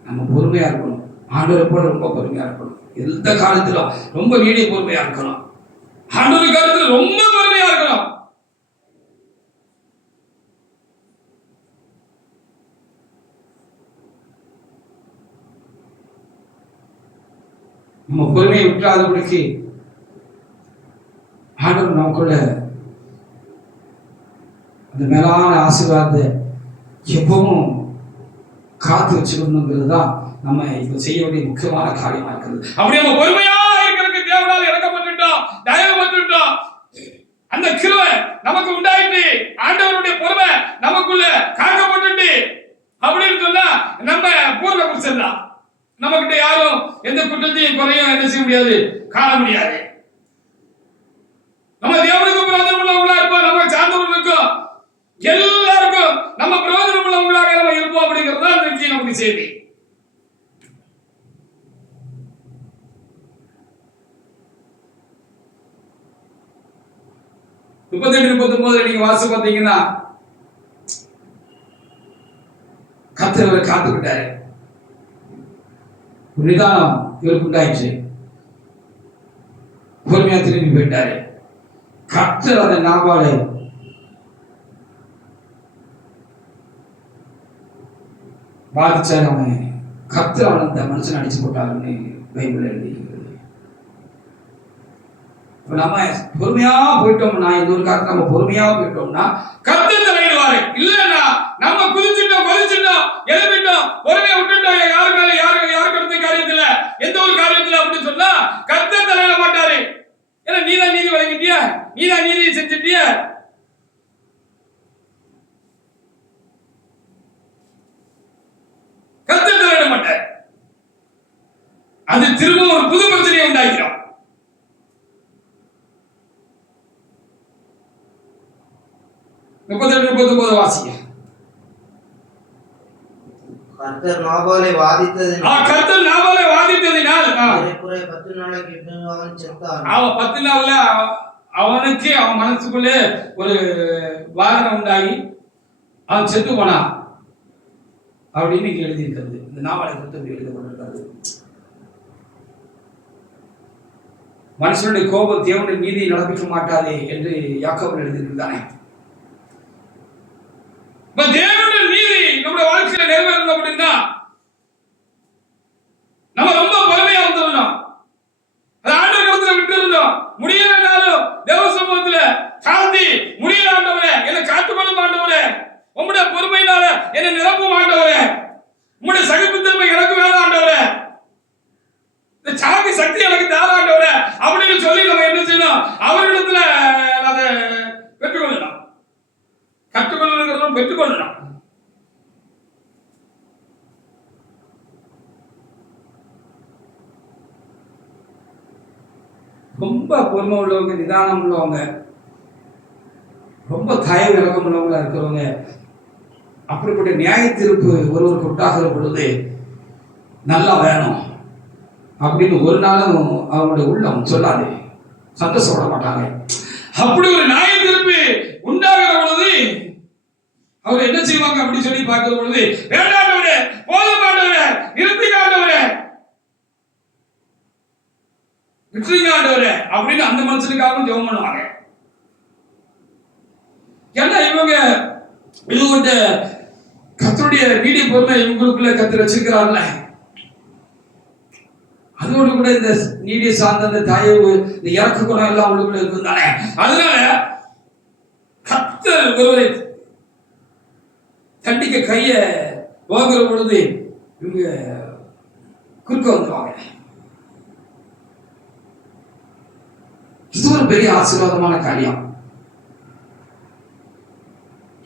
நம்ம பொறுமையா இருக்கணும். ஆண்டவரை போல ரொம்ப பொறுமையா இருக்கணும். எந்த காலத்திலும் ரொம்ப நீடிய பொறுமையா இருக்கணும். ஆண்டவர் காலத்தில் ரொம்ப பொறுமையா இருக்கணும். நம்ம பொறுமையை விட்டுறாதபடிக்கு ஆண்டவர் நமக்குள்ள அந்த மேலான ஆசீர்வாதத்தை எப்பவும் காத்து வச்சுக்கணுங்கிறது தான் நம்ம இப்ப செய்ய வேண்டிய முக்கியமான காரியமா இருக்கிறது. அப்படி நம்ம பொறுமையா இருக்கிறதுக்கு தேவனால் இறக்கப்பட்டுட்டோம், தயவுப்பட்டுட்டோம். அந்த கிருபை நமக்கு உண்டாயிட்டு ஆண்டவருடைய பொறுமை நமக்குள்ள காக்கப்பட்டுட்டு அப்படின்னு சொன்னா நம்ம பூர்ண புருஷன் தான். நம்ம கிட்ட யாரும் எந்த குற்றத்தையும் குறையும் என்ன செய்ய முடியாது, காண முடியாது. நம்ம தேவனுக்கு பிரயோஜனம் உள்ளவங்களா இருப்போம். நம்ம சார்ந்தவர்களுக்கும் எல்லாருக்கும் நம்ம பிரயோஜனம் உள்ளவங்களாக நம்ம இருப்போம். அப்படிங்கிறது தான் இன்றைக்கு நமக்கு செய்தி. முப்பத்தெட்டு 39 நீங்க வாசி பார்த்தீங்கன்னா கர்த்தர் காத்துக்கிட்டாரு. ஒரு நிதானம் இவருக்கு உண்டாயிடுச்சு. பொறுமையா திரும்பி போயிட்டாரு. கர்த்தர் அந்த நாபாலை பாதிச்சாரு. அவன் கர்த்தர் அவன் அந்த மனுஷன் அடிச்சு போட்டாருன்னு பைபிள் எழுதியிருக்கிறது. நம்ம பொறுமையா போயிட்டோம்னா, இன்னொரு காலத்துல நம்ம பொறுமையா போயிட்டோம்னா கர்த்தர் தலையிடுவாரு. இல்லன்னா நம்ம குதிச்சுட்டோம் எழுப்பிட்டோம் பொறுமையா விட்டுட்டோம், யாரு மேல யாருக்கு அடுத்த காரியத்துல எந்த ஒரு காரியத்துல அப்படின்னு சொன்னா கர்த்தர் தலையிட மாட்டாரு. ஏன்னா நீதான் நீதி வழங்கிட்டிய, நீதான் நீதி செஞ்சுட்டிய. கர்த்தர் தலையிட மாட்டார். அது திரும்ப ஒரு புது பிரச்சனையை உண்டாக்கிறோம். வாசிங்க. கர்த்தர் நாபாலை வாதித்ததினால் 10 நாளைக்கு அவன் செத்தான். அவன் 10 நாள்ல அவனுக்கு அவன் மனசுக்குள்ளே ஒரு வாரணம் உண்டாகி அவன் செத்து போனான் அப்படின்னு இங்க எழுதியிருக்கிறது. இந்த நாவலை குறித்து எழுதப்பட்டிருக்கிறது. மனுஷனுடைய கோபம் தேவனுடைய நீதியை நடப்பிக்க மாட்டாதே என்று யாக்கோபு எழுதியிருந்தானே. தேவனுடைய நீதி நம்முடைய வாழ்க்கையில நிறைவேறணும் அப்படின்னா ரொம்ப பொறுமை உள்ளவங்க, நிதானம் உள்ளவங்க, ரொம்ப தயவு இறக்கம் உள்ளவங்களா இருக்கிறவங்க. அப்படிப்பட்ட நியாய தீர்ப்பு ஒருவருக்கு உண்டாகிற பொழுது நல்லா வேணும் அப்படின்னு ஒரு நாளும் அவங்களுடைய உள்ளம் சொல்லாது, சந்தோஷப்பட மாட்டாங்க. அப்படி ஒரு நியாய தீர்ப்பு உண்டாகிற பொழுது அவர் என்ன செய்வாங்க அப்படி சொல்லி பார்க்கிற பொழுது, வேண்டாண்டவரே, போதுமாண்டவரே, நிறுத்திக்காண்டவரே, விட்டுறீங்காண்டவரே அப்படின்னு அந்த மனுஷனுக்காகவும் ஜெபம் பண்ணுவாங்க. ஏன்னா இவங்க இது கர்த்தருடைய நீடிய பொறுமை இவங்களுக்குள்ள கர்த்தர் வச்சிருக்கிறார்ல, அதோடு கூட இந்த நீடிய சார்ந்த அந்த தயவு, இந்த இறக்க குணம் எல்லாம் அவங்களுக்குள்ள இருக்கும் தானே. அதனால கர்த்தர் ஒருவரை தண்டிக்க கைய வாங்குற பொழுது இவங்க குறுக்க வந்துருவாங்க. இது ஒரு பெரிய ஆசீர்வாதமான காரியம்.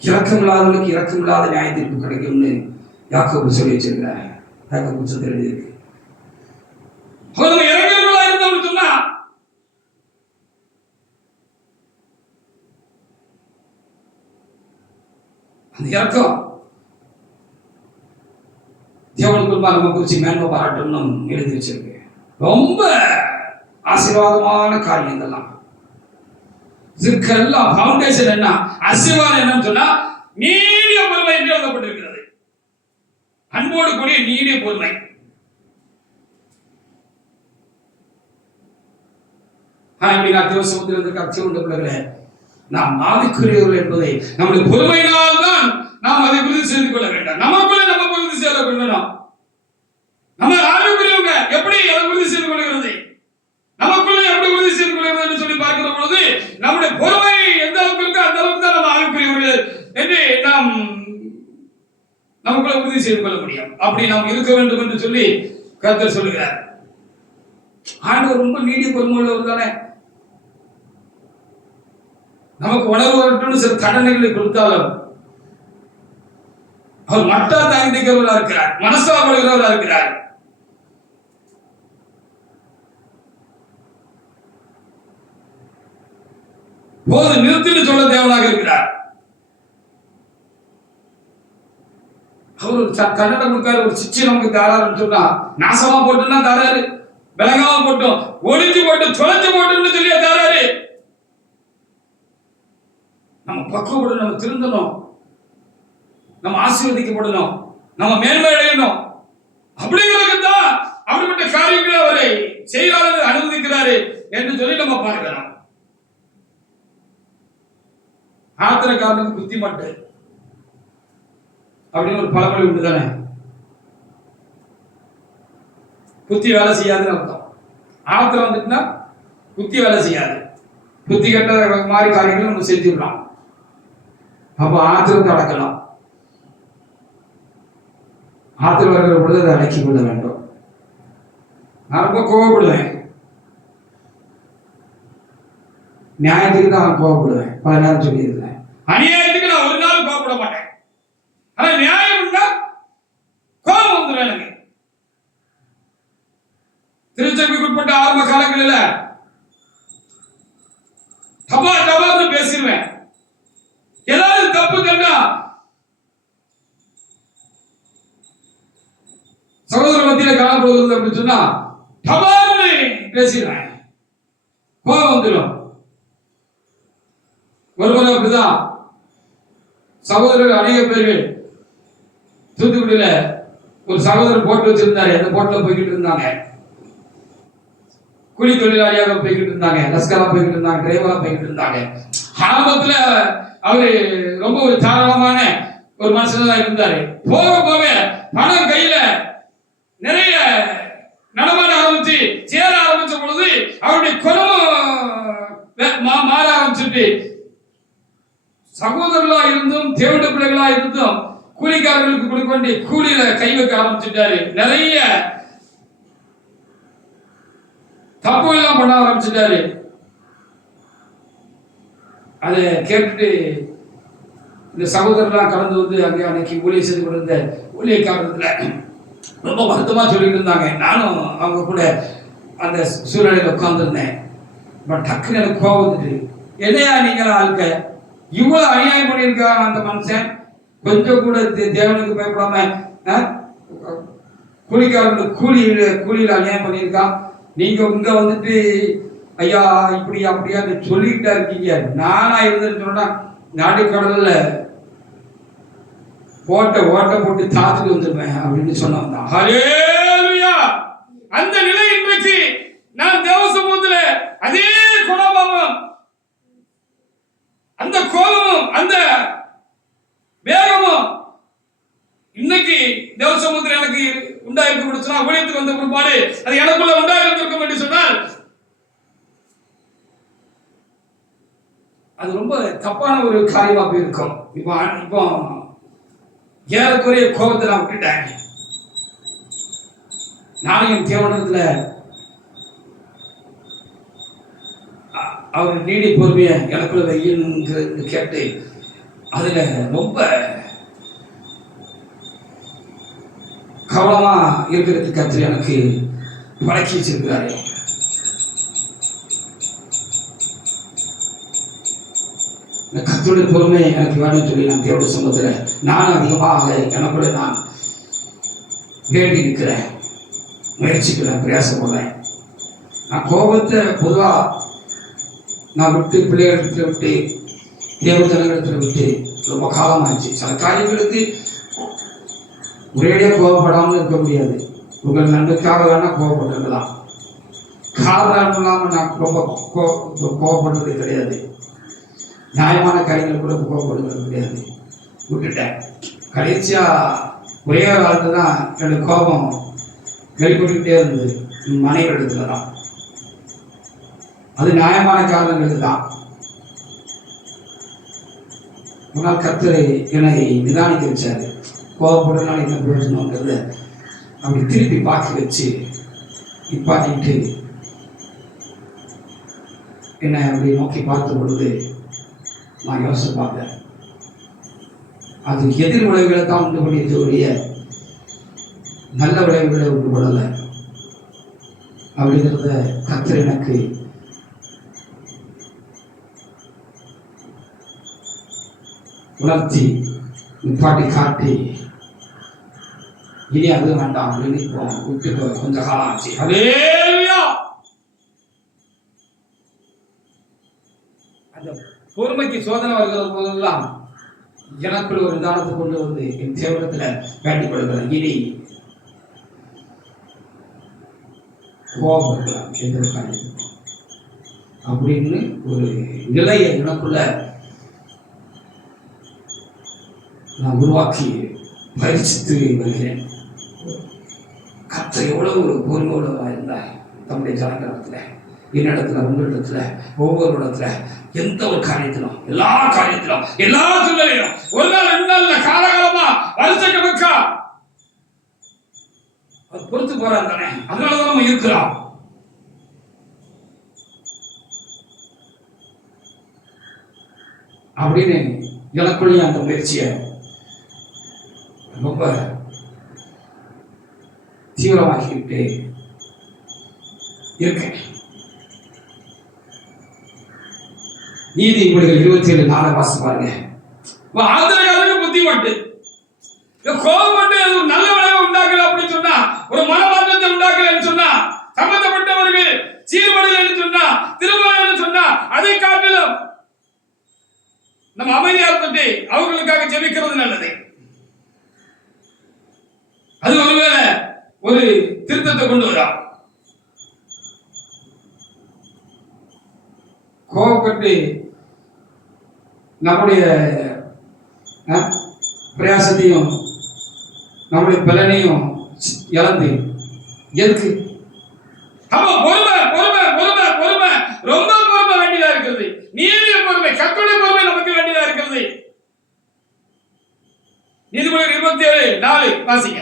இரக்கம் இல்லாதவர்களுக்கு இரக்கம் இல்லாத நியாய தீர்ப்பு கிடைக்கும்னு யாக்கோபு சொல்லி வச்சிருக்கிறார். யாக்கோபு புத்தகத்தில் எழுதியிருக்கு. இறக்கங்களா இருந்தவங்க சொன்னா அந்த இறக்கம் தேவனுக்குள் நம்ம குறிச்சு மேன்மை பாராட்டணும் எழுதி வச்சிருக்கு. ரொம்ப ஆசீர்வாதமான காரியம் இதெல்லாம். இதுக்கெல்லாம் ஃபவுண்டேஷன் என்ன, ஆசீர்வாதம் என்னன்னு சொன்னா நீடிய பொறுமை என்று எழுதப்பட்டிருக்கிறது. அன்போடு கூடிய நீடிய பொறுமை. பிள்ளைகளே, நாம் ஆவிக்குரியவர்கள் என்பதை நம்முடைய பொறுமையினால் தான் நாம் அதை உறுதி செய்து கொள்ள வேண்டும். நமக்குள்ள நம்ம உறுதி செய்து கொள்ளணும். நம்ம ஆவிக்குரியவங்க எப்படி அதை உறுதி செய்து கொள்கிறது, நமக்குள்ள எப்படி உறுதி செய்து கொள்கிறது என்று சொல்லி பார்க்கிற பொழுது நம்முடைய பொறுமை எந்த அளவுக்கு இருக்கோ அந்த அளவுக்கு தான் நம்ம ஆவிக்குரியவர்கள் என்று நாம் நமக்குள்ள உறுதி செய்து கொள்ள முடியும். அப்படி நாம் இருக்க வேண்டும் என்று சொல்லி கர்த்தர் சொல்லுகிறார். ஆண்டவர் ரொம்ப நீடிய பொறுமை உள்ளவர் தானே. நமக்கு உணர்வு வரட்டும்னு சில தண்டனைகளை கொடுத்தாலும் அவர் மட்டா தாங்கி நிற்கிறவராக இருக்கிறார், மனசாபடுகிறவராக இருக்கிறார். போது நிறுத்திட்டு சொல்ல தேவனாக இருக்கிறார். அவர் தண்டனை கொடுக்காரு, ஒரு சிச்சி நமக்கு தாராருன்னு சொன்னா நாசமா போட்டுன்னா தாராரு, விலகாம போட்டோம், ஒளிஞ்சு போட்டு தொலைஞ்சு போட்டுன்னு சொல்லி தாராரு. நம்ம பக்குவப்படணும், நம்ம திருந்தணும், நம்ம ஆசீர்வதிக்கப்படணும், நம்ம மேன்மை அடையணும். அப்படிங்கிறது தான் அப்படிப்பட்ட காரியங்களை அவரை செய்யறாரு, அனுமதிக்கிறாரு என்று சொல்லி நம்ம பார்க்கிறோம். ஆத்திரக்காரனுக்கு புத்தி மட்டு அப்படின்னு ஒரு பழமொழி உண்டு தானே. புத்தி வேலை செய்யாதுன்னு அர்த்தம். ஆத்திரம் வந்துட்டுனா புத்தி வேலை செய்யாது. புத்தி கட்ட மாதிரி காரியங்கள் நம்ம செஞ்சுக்கலாம். அப்ப ஆத்திரத்தை அடக்கலாம். ஆத்திரம் வருகிற பொழுது அதை அடக்கிக் கொள்ள வேண்டும். நான் ரொம்ப கோவப்படுவேன், நியாயத்துக்கு தான் கோவப்படுவேன். பல நேரம் சொல்லியிருந்தேன், அநியாயத்துக்கு நான் ஒரு நாள் கோவப்பட மாட்டேன். ஆனா நியாயம் இருந்தா கோபம் வந்துடும் எனக்கு. திருச்சபைக்கு உட்பட்ட ஆரம்ப காலங்களில் டபா டபான்னு பேசிடுவேன். ஏதாவது தப்பு கண்டா சகோதர மத்தியில காணப்படுவது அப்படின்னு சொன்னா டபான்னு பேசிடுவேன், கோபம் வந்துடும். ஒருமுறை அப்படிதான் சகோதரர்கள் அநேக பேர்கள் தூத்துக்குடியில ஒரு சகோதரர் போட்டு வச்சிருந்தாரு. அந்த போட்டுல போய்கிட்டு இருந்தாங்க, கூலி தொழிலாளியாக போய்கிட்டு இருந்தாங்க, லஸ்கரா போய்கிட்டு இருந்தாங்க, டிரைவரா போய்கிட்டு இருந்தாங்க. ஆரம்பத்துல அவரு ரொம்ப ஒரு தாராளமான ஒரு மனுஷனா இருந்தாரு. போக போக பணம் கையில நிறைய நடமாட ஆரம்பிச்சு சேர ஆரம்பிச்ச பொழுது அவருடைய குணம் மாற ஆரம்பிச்சுட்டு, சகோதரர்களா இருந்தும் தேவனுடைய பிள்ளைகளா இருந்தும் கூலிக்காரர்களுக்கு கொடுக்க வேண்டிய கூலியில கை வைக்க ஆரம்பிச்சுட்டாரு. நிறைய தப்பு எல்லாம் பண்ண ஆரம்பிச்சுட்டாரு. அதை கேட்டுட்டு இந்த சகோதரர்லாம் கலந்து வந்து அங்கே அன்னைக்கு ஊழியை செய்து கொண்டிருந்த ஊழியக்காரத்துல ரொம்ப வருத்தமா சொல்லிட்டு இருந்தாங்க. நானும் அவங்க கூட அந்த சூழ்நிலையில் உட்கார்ந்துருந்தேன். டக்குன்னு எனக்கு கோபம் வந்துட்டு, என்னையா நீங்கள் ஆளுக்க இவ்வளவு அநியாயம் பண்ணியிருக்காங்க அந்த மனுஷன், கொஞ்சம் கூட தேவனுக்கு பயப்படாம கூலிக்காரங்களுக்கு கூலியில் அநியாயம் பண்ணியிருக்கான். நீங்க இங்க வந்துட்டு ஐயா இப்படி அப்படியா சொல்லிக்கிட்டா இருக்கீங்க. நானா இருந்தேன்னு சொன்னா நாடுக்கடல்ல ஓட்ட போட்டு தாத்துட்டு வந்துருவேன் அப்படின்னு சொன்னான். ஹல்லேலூயா. அந்த நிலை இன்றைக்கு நான் தேவ சமூகத்துல அதே குணபாவம், அந்த கோபமும் அந்த வேகமும் இன்னைக்கு தேவ சமூகத்தில் எனக்கு உண்டாயிருக்கும் சொன்னா, ஊழியத்துக்கு வந்த பிற்பாடு அது எனக்குள்ள உண்டாயிருக்கும் என்று சொன்னால் அது ரொம்ப தப்பான ஒரு காரியமா போயிருக்கும். இப்போ ஏறக்குறைய கோபத்தை நான் விட்டுட்டேன். நாளையும் தேவனத்துல அவர் நீடி பொறுமைய எனக்குள்ள வெயின்னு கேட்டு அதுல ரொம்ப கவனமா இருக்கிறதுக்கு கர்த்தர் எனக்கு பழக்கி வச்சிருக்கிறாரு. கர்த்தருடைய பொறுமை எனக்கு வேணும்னு சொல்லி நான் தேவ சமூகத்துல நான் அதிகமாக எனக்குள்ள நான் வேண்டி இருக்கிறேன், முயற்சிக்கிறேன், பிரயாசப்படுறேன். நான் கோபத்தை பொதுவா நான் விட்டு பிள்ளைகளிடத்துல விட்டு தேவஜனங்களிடத்துல விட்டு ரொம்ப காலமாச்சு. சில காரியங்களுக்கு ஒரேடியா கோபப்படாமல் இருக்க முடியாது. உங்கள் நன்மைக்காக வேணா கோபப்பட்டிருக்கலாம். காரணம் இல்லாம நான் ரொம்ப கோபப்படுறது கிடையாது. நியாயமான காரியங்கள் கூட கோபப்படுறது கிடையாது. விட்டுட்டேன். கடைசியா ஒரே வாழ்க்கை தான் என்னுடைய கோபம் வெளிப்பட்டுக்கிட்டே இருந்தது. மனைவி இடத்துல தான். அது நியாயமான காரணங்கள் தான். ஆனால் கர்த்தர் என்னை நிதானிக்க வச்சாரு. கோபப்படுறதுனால என்ன பிரயோஜனம்ங்கிறத அப்படி திருப்பி பார்க்க வச்சு நிப்பாட்டிட்டு என்னை அப்படி நோக்கி பார்த்த பொழுது நான் யோசனை பார்த்தேன். அது எதிர் விளைவுகளை தான் உண்டு பண்ணியது ஒழிய நல்ல விளைவுகளை உண்டு பண்ணலை அப்படிங்கிறத கர்த்தர் எனக்கு உணர்த்தி நிப்பாட்டி காட்டி இனி அது வேண்டாம் அப்படின்னு இப்போ விட்டு கொஞ்ச காலம் ஆச்சு. ஹல்லேலூயா. அந்த பொறுமைக்கு சோதனை வருகிற போதெல்லாம் எனக்குள்ள ஒரு நிதானத்தை கொண்டு வந்து என் தேவனத்துல வேண்டிக் கொள்கிறேன். இனி கோபம் இருக்கலாம் எந்த காரியத்துக்கும் அப்படின்னு ஒரு நிலையை எனக்குள்ள நான் உருவாக்கி பயிற்சித்து வருகிறேன். கர்த்தர் எவ்வளவு ஒரு பொறுமையுள்ளவா இருந்தார் தம்முடைய ஜனங்களிடத்துல, என்னிடத்துல, உங்களிடத்துல, ஒவ்வொரு இடத்துல, எந்த ஒரு காரியத்திலும், எல்லா காரியத்திலும், எல்லா சூழ்நிலையிலும், ஒரு நாள் ரெண்டு நாள் காலகாலமா வருஷக்கணக்கா அது பொறுத்து போறான் தானே. அதனாலதான் நம்ம இருக்கிறோம். அப்படின்னு எனக்குள்ளேயே அந்த முயற்சியை ரொம்ப தீவிரமாக்கிட்டு இருக்கேன். நீதிமொழிகள் 27:4 வாசி பாருங்க. ஆந்திரக்காரருக்கு புத்தி மட்டு கோபப்பட்டு ஒரு நல்ல விளைவை உண்டாக்கல அப்படின்னு சொன்னா, ஒரு மனமாற்றத்தை உண்டாக்கலன்னு சொன்னா, சம்பந்தப்பட்டவர்கள் சீர்படலன்னு சொன்னா, திருமணம் சொன்னா, அதை காட்டிலும் நம்ம அமைதியா இருந்துட்டு அவர்களுக்காக ஜெபிக்கிறது நல்லது. அது ஒருவேளை ஒரு திருத்தத்தை கொண்டு வரா. கோபப்பட்டு நம்முடைய பிரயாசத்தையும் நம்முடைய பலனையும் இழந்து எதுக்கு? ஆமா, பொறுமை பொறுமை பொறுமை பொறுமை ரொம்ப பொறுமை வேண்டியதா இருக்கிறது. நீதிய பொறுமை, கர்த்தருடைய பொறுமை நமக்கு வேண்டியதா இருக்கிறது. நீதிமொழிகள் 27:4 வாசிங்க.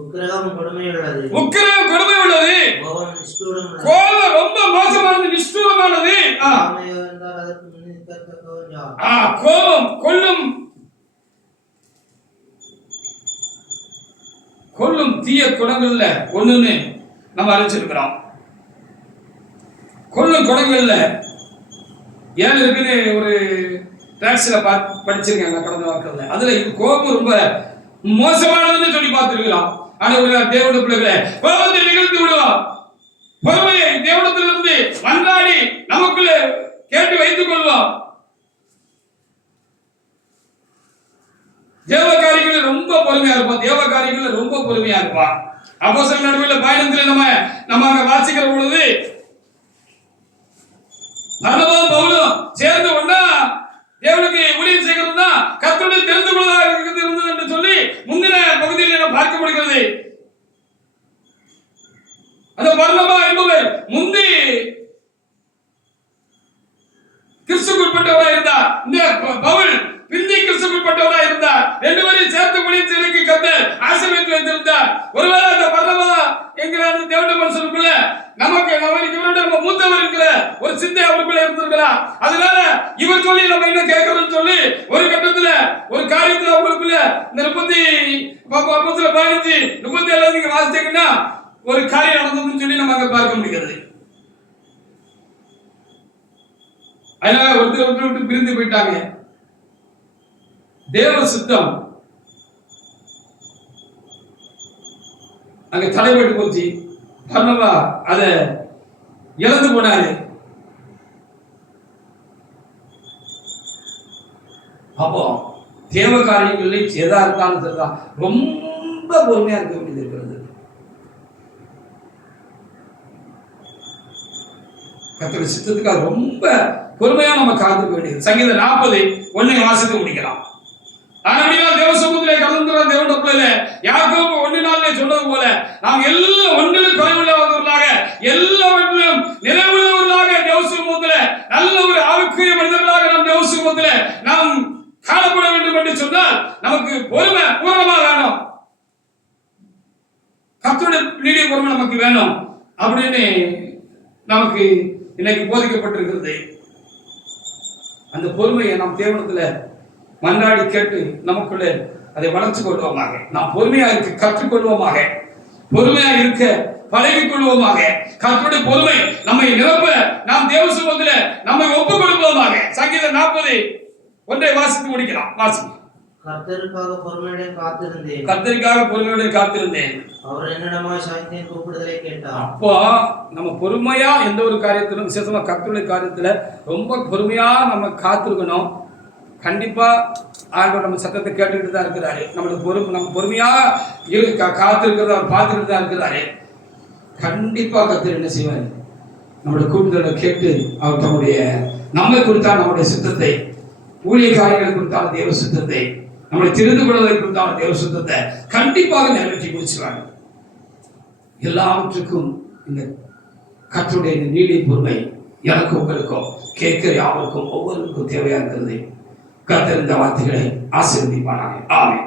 உக்கிரகம் கொடுமை உள்ளது. உக்கிரகம் கொடுமை உள்ளது. கோபம் நிஷ்டூரம். கோபம் ரொம்ப மோசமானது, நிஷ்டூரமானது. கோபம் கொல்லும் தீய குணங்கள்ல ஒண்ணுன்னு நம்ம அறிஞ்சிருக்கிறோம். கொள்ளும் குடங்கள்ல ஏன் இருக்குன்னு ஒரு டிராக்ஸ்ல படிச்சிருக்காங்க கடந்த வாரத்துல. அதுல இது கோபம் ரொம்ப மோசமானதுன்னு சொல்லி பார்த்திருக்கலாம். ஆனா தேவனுடைய பிள்ளைகளை கோபத்தை நிகழ்த்தி விடுவார். பொறுமையை தேவனத்திலிருந்து மன்றாடி நமக்குள்ள கேட்டு வைத்துக் கொள்வோம். தேவ காரியங்களில் ரொம்ப பொறுமையா இருப்போம். தேவ காரியங்களில் ரொம்ப பொறுமையா இருப்பான். அப்போஸ்தலர் நடுவில் பயணத்தில் நம்ம அங்க வாசிக்கிற பொழுது பர்னபாவும் பவுலும் சேர்ந்து ஒண்ணா தேவனுக்கு ஊழியம் செய்கிறதுனா கர்த்தருடைய தெரிந்து கொள்வதாக இருந்தது என்று சொல்லி முந்தின பகுதியில் நாம் பார்க்க முடிகிறது. அந்த பர்னபா என்பவர் முந்தி கிறிஸ்துவுக்குட்பட்டவராக இருந்தார். இந்த பவுல் பிந்தி கிறிஸ்துவுக்குட்பட்டவராக இருந்தார். ரெண்டு பேரையும் சேர்த்து ஊழியம் செய்வதற்கு கர்த்தர் ஆசீர்வதித்து வைத்திருந்தார். ஒருவேளை அந்த பர்னபா என்கிற அந்த தேவனுடைய மனுஷனுக்குள்ள நமக்கு இவருடைய மூத்தவர் இருக்கிற ஒரு சிந்தை அவருக்குள்ள இருந்திருக்கலாம். அதனால இவர் சொல்லி நம்ம என்ன கேட்கறோம்னு சொல்லி ஒரு கட்டத்துல ஒரு காரியத்துல அவங்களுக்குள்ள இந்த 37 நீங்க வாசிச்சீங்கன்னா ஒரு காரியம் நடந்ததுன்னு சொல்லி நம்ம அங்க பார்க்க முடிகிறது. அதனால ஒருத்தர் விட்டு பிரிந்து போயிட்டாங்க. தேவ சித்தம் அங்க தடைபட்டு போச்சு. பர்னபா அத இழந்து போனாரு. அப்போ தேவ காரியங்களில் எதா இருந்தாலும் சரிதான் ரொம்ப பொறுமையா இருக்க வேண்டியது இருக்கிறது. கர்த்தருடைய சித்தத்துக்காக ரொம்ப பொறுமையா நம்ம காத்துக்க வேண்டியது. சங்கீதம் 40:1 வாசித்து முடிக்கலாம். ஆனால் தேவ சமூகத்திலே கலந்துற தேவனுடைய பிள்ளைகளே, யாக்கோபு 1:4 சொன்னது போல நாம் எல்லாம் ஒன்றிலும் குறைவுள்ளவர்களாக எல்லாவற்றிலும் நிறைவுள்ளவர்களாக தேவ சமூகத்திலே நல்ல ஒரு ஆவிக்குரிய மனிதர்களாக நாம் தேவ சமூகத்திலே நாம் காணப்பட வேண்டும் என்று சொன்னால் நமக்கு பொறுமை பூர்ணமாக வேணும். கர்த்தருடைய நீடிய பொறுமை நமக்கு வேணும் அப்படின்னு நமக்கு இன்னைக்கு போதிக்கப்பட்டிருக்கிறது. அந்த பொறுமையை நாம் தேவனத்துல மன்றாடி கேட்டு நமக்குள்ள அதை வளர்த்து கொள்வோமாக. நாம் பொறுமையா இருக்க கற்றுக்கொள்வோமாக. பொறுமையா இருக்க பழகிக் கொள்வோமாக. கர்த்தருடைய பொறுமை நம்மை நிரப்ப நாம் தேவ சமூகத்திலே நம்மை ஒப்புக் கொடுப்போமாக. சங்கீதம் 40:1 வாசித்து முடிக்கலாம். வாசிங்க. கர்த்தருக்காக பொறுமையுடன் காத்திருந்தேன். கர்த்தருக்காக பொறுமையுடன் காத்திருந்தேன். அவர் என்னிடமாய் சாய்ந்தேன் கூப்பிடுதலை கேட்டார். அப்போ நம்ம பொறுமையா எந்த ஒரு காரியத்திலும் விசேஷமா கர்த்தருடைய காரியத்துல ரொம்ப பொறுமையா நம்ம காத்திருக்கணும். கண்டிப்பா ஆண்டவர் நம்ம சத்தத்தை கேட்டுக்கிட்டு தான் இருக்கிறாரு. நம்மளுக்கு நம்ம பொறுமையா காத்திருக்கிறத அவர் பார்த்துக்கிட்டு தான் இருக்கிறாரு. கண்டிப்பா கர்த்தர் என்ன செய்வார்? நம்மளுடைய கூப்பிடுதலை கேட்டு அவர் நம்மை குறித்தா நம்முடைய சித்தத்தை, ஊழிய காரியங்களை குறித்தான தேவ சித்தத்தை, நம்மளை தெரிந்து கொள்வதை குறித்தான தேவ சித்தத்தை கண்டிப்பாக நிறைவேற்றி முடிச்சுவாங்க. எல்லாவற்றுக்கும் இந்த கர்த்தருடைய நீடிய பொறுமை எனக்கும் உங்களுக்கும் கேட்கிற யாருக்கும் ஒவ்வொருவருக்கும் தேவையா இருக்கிறது. கர்த்தர் இந்த வார்த்தைகளை ஆசீர்வதிப்பானாக. ஆமென்.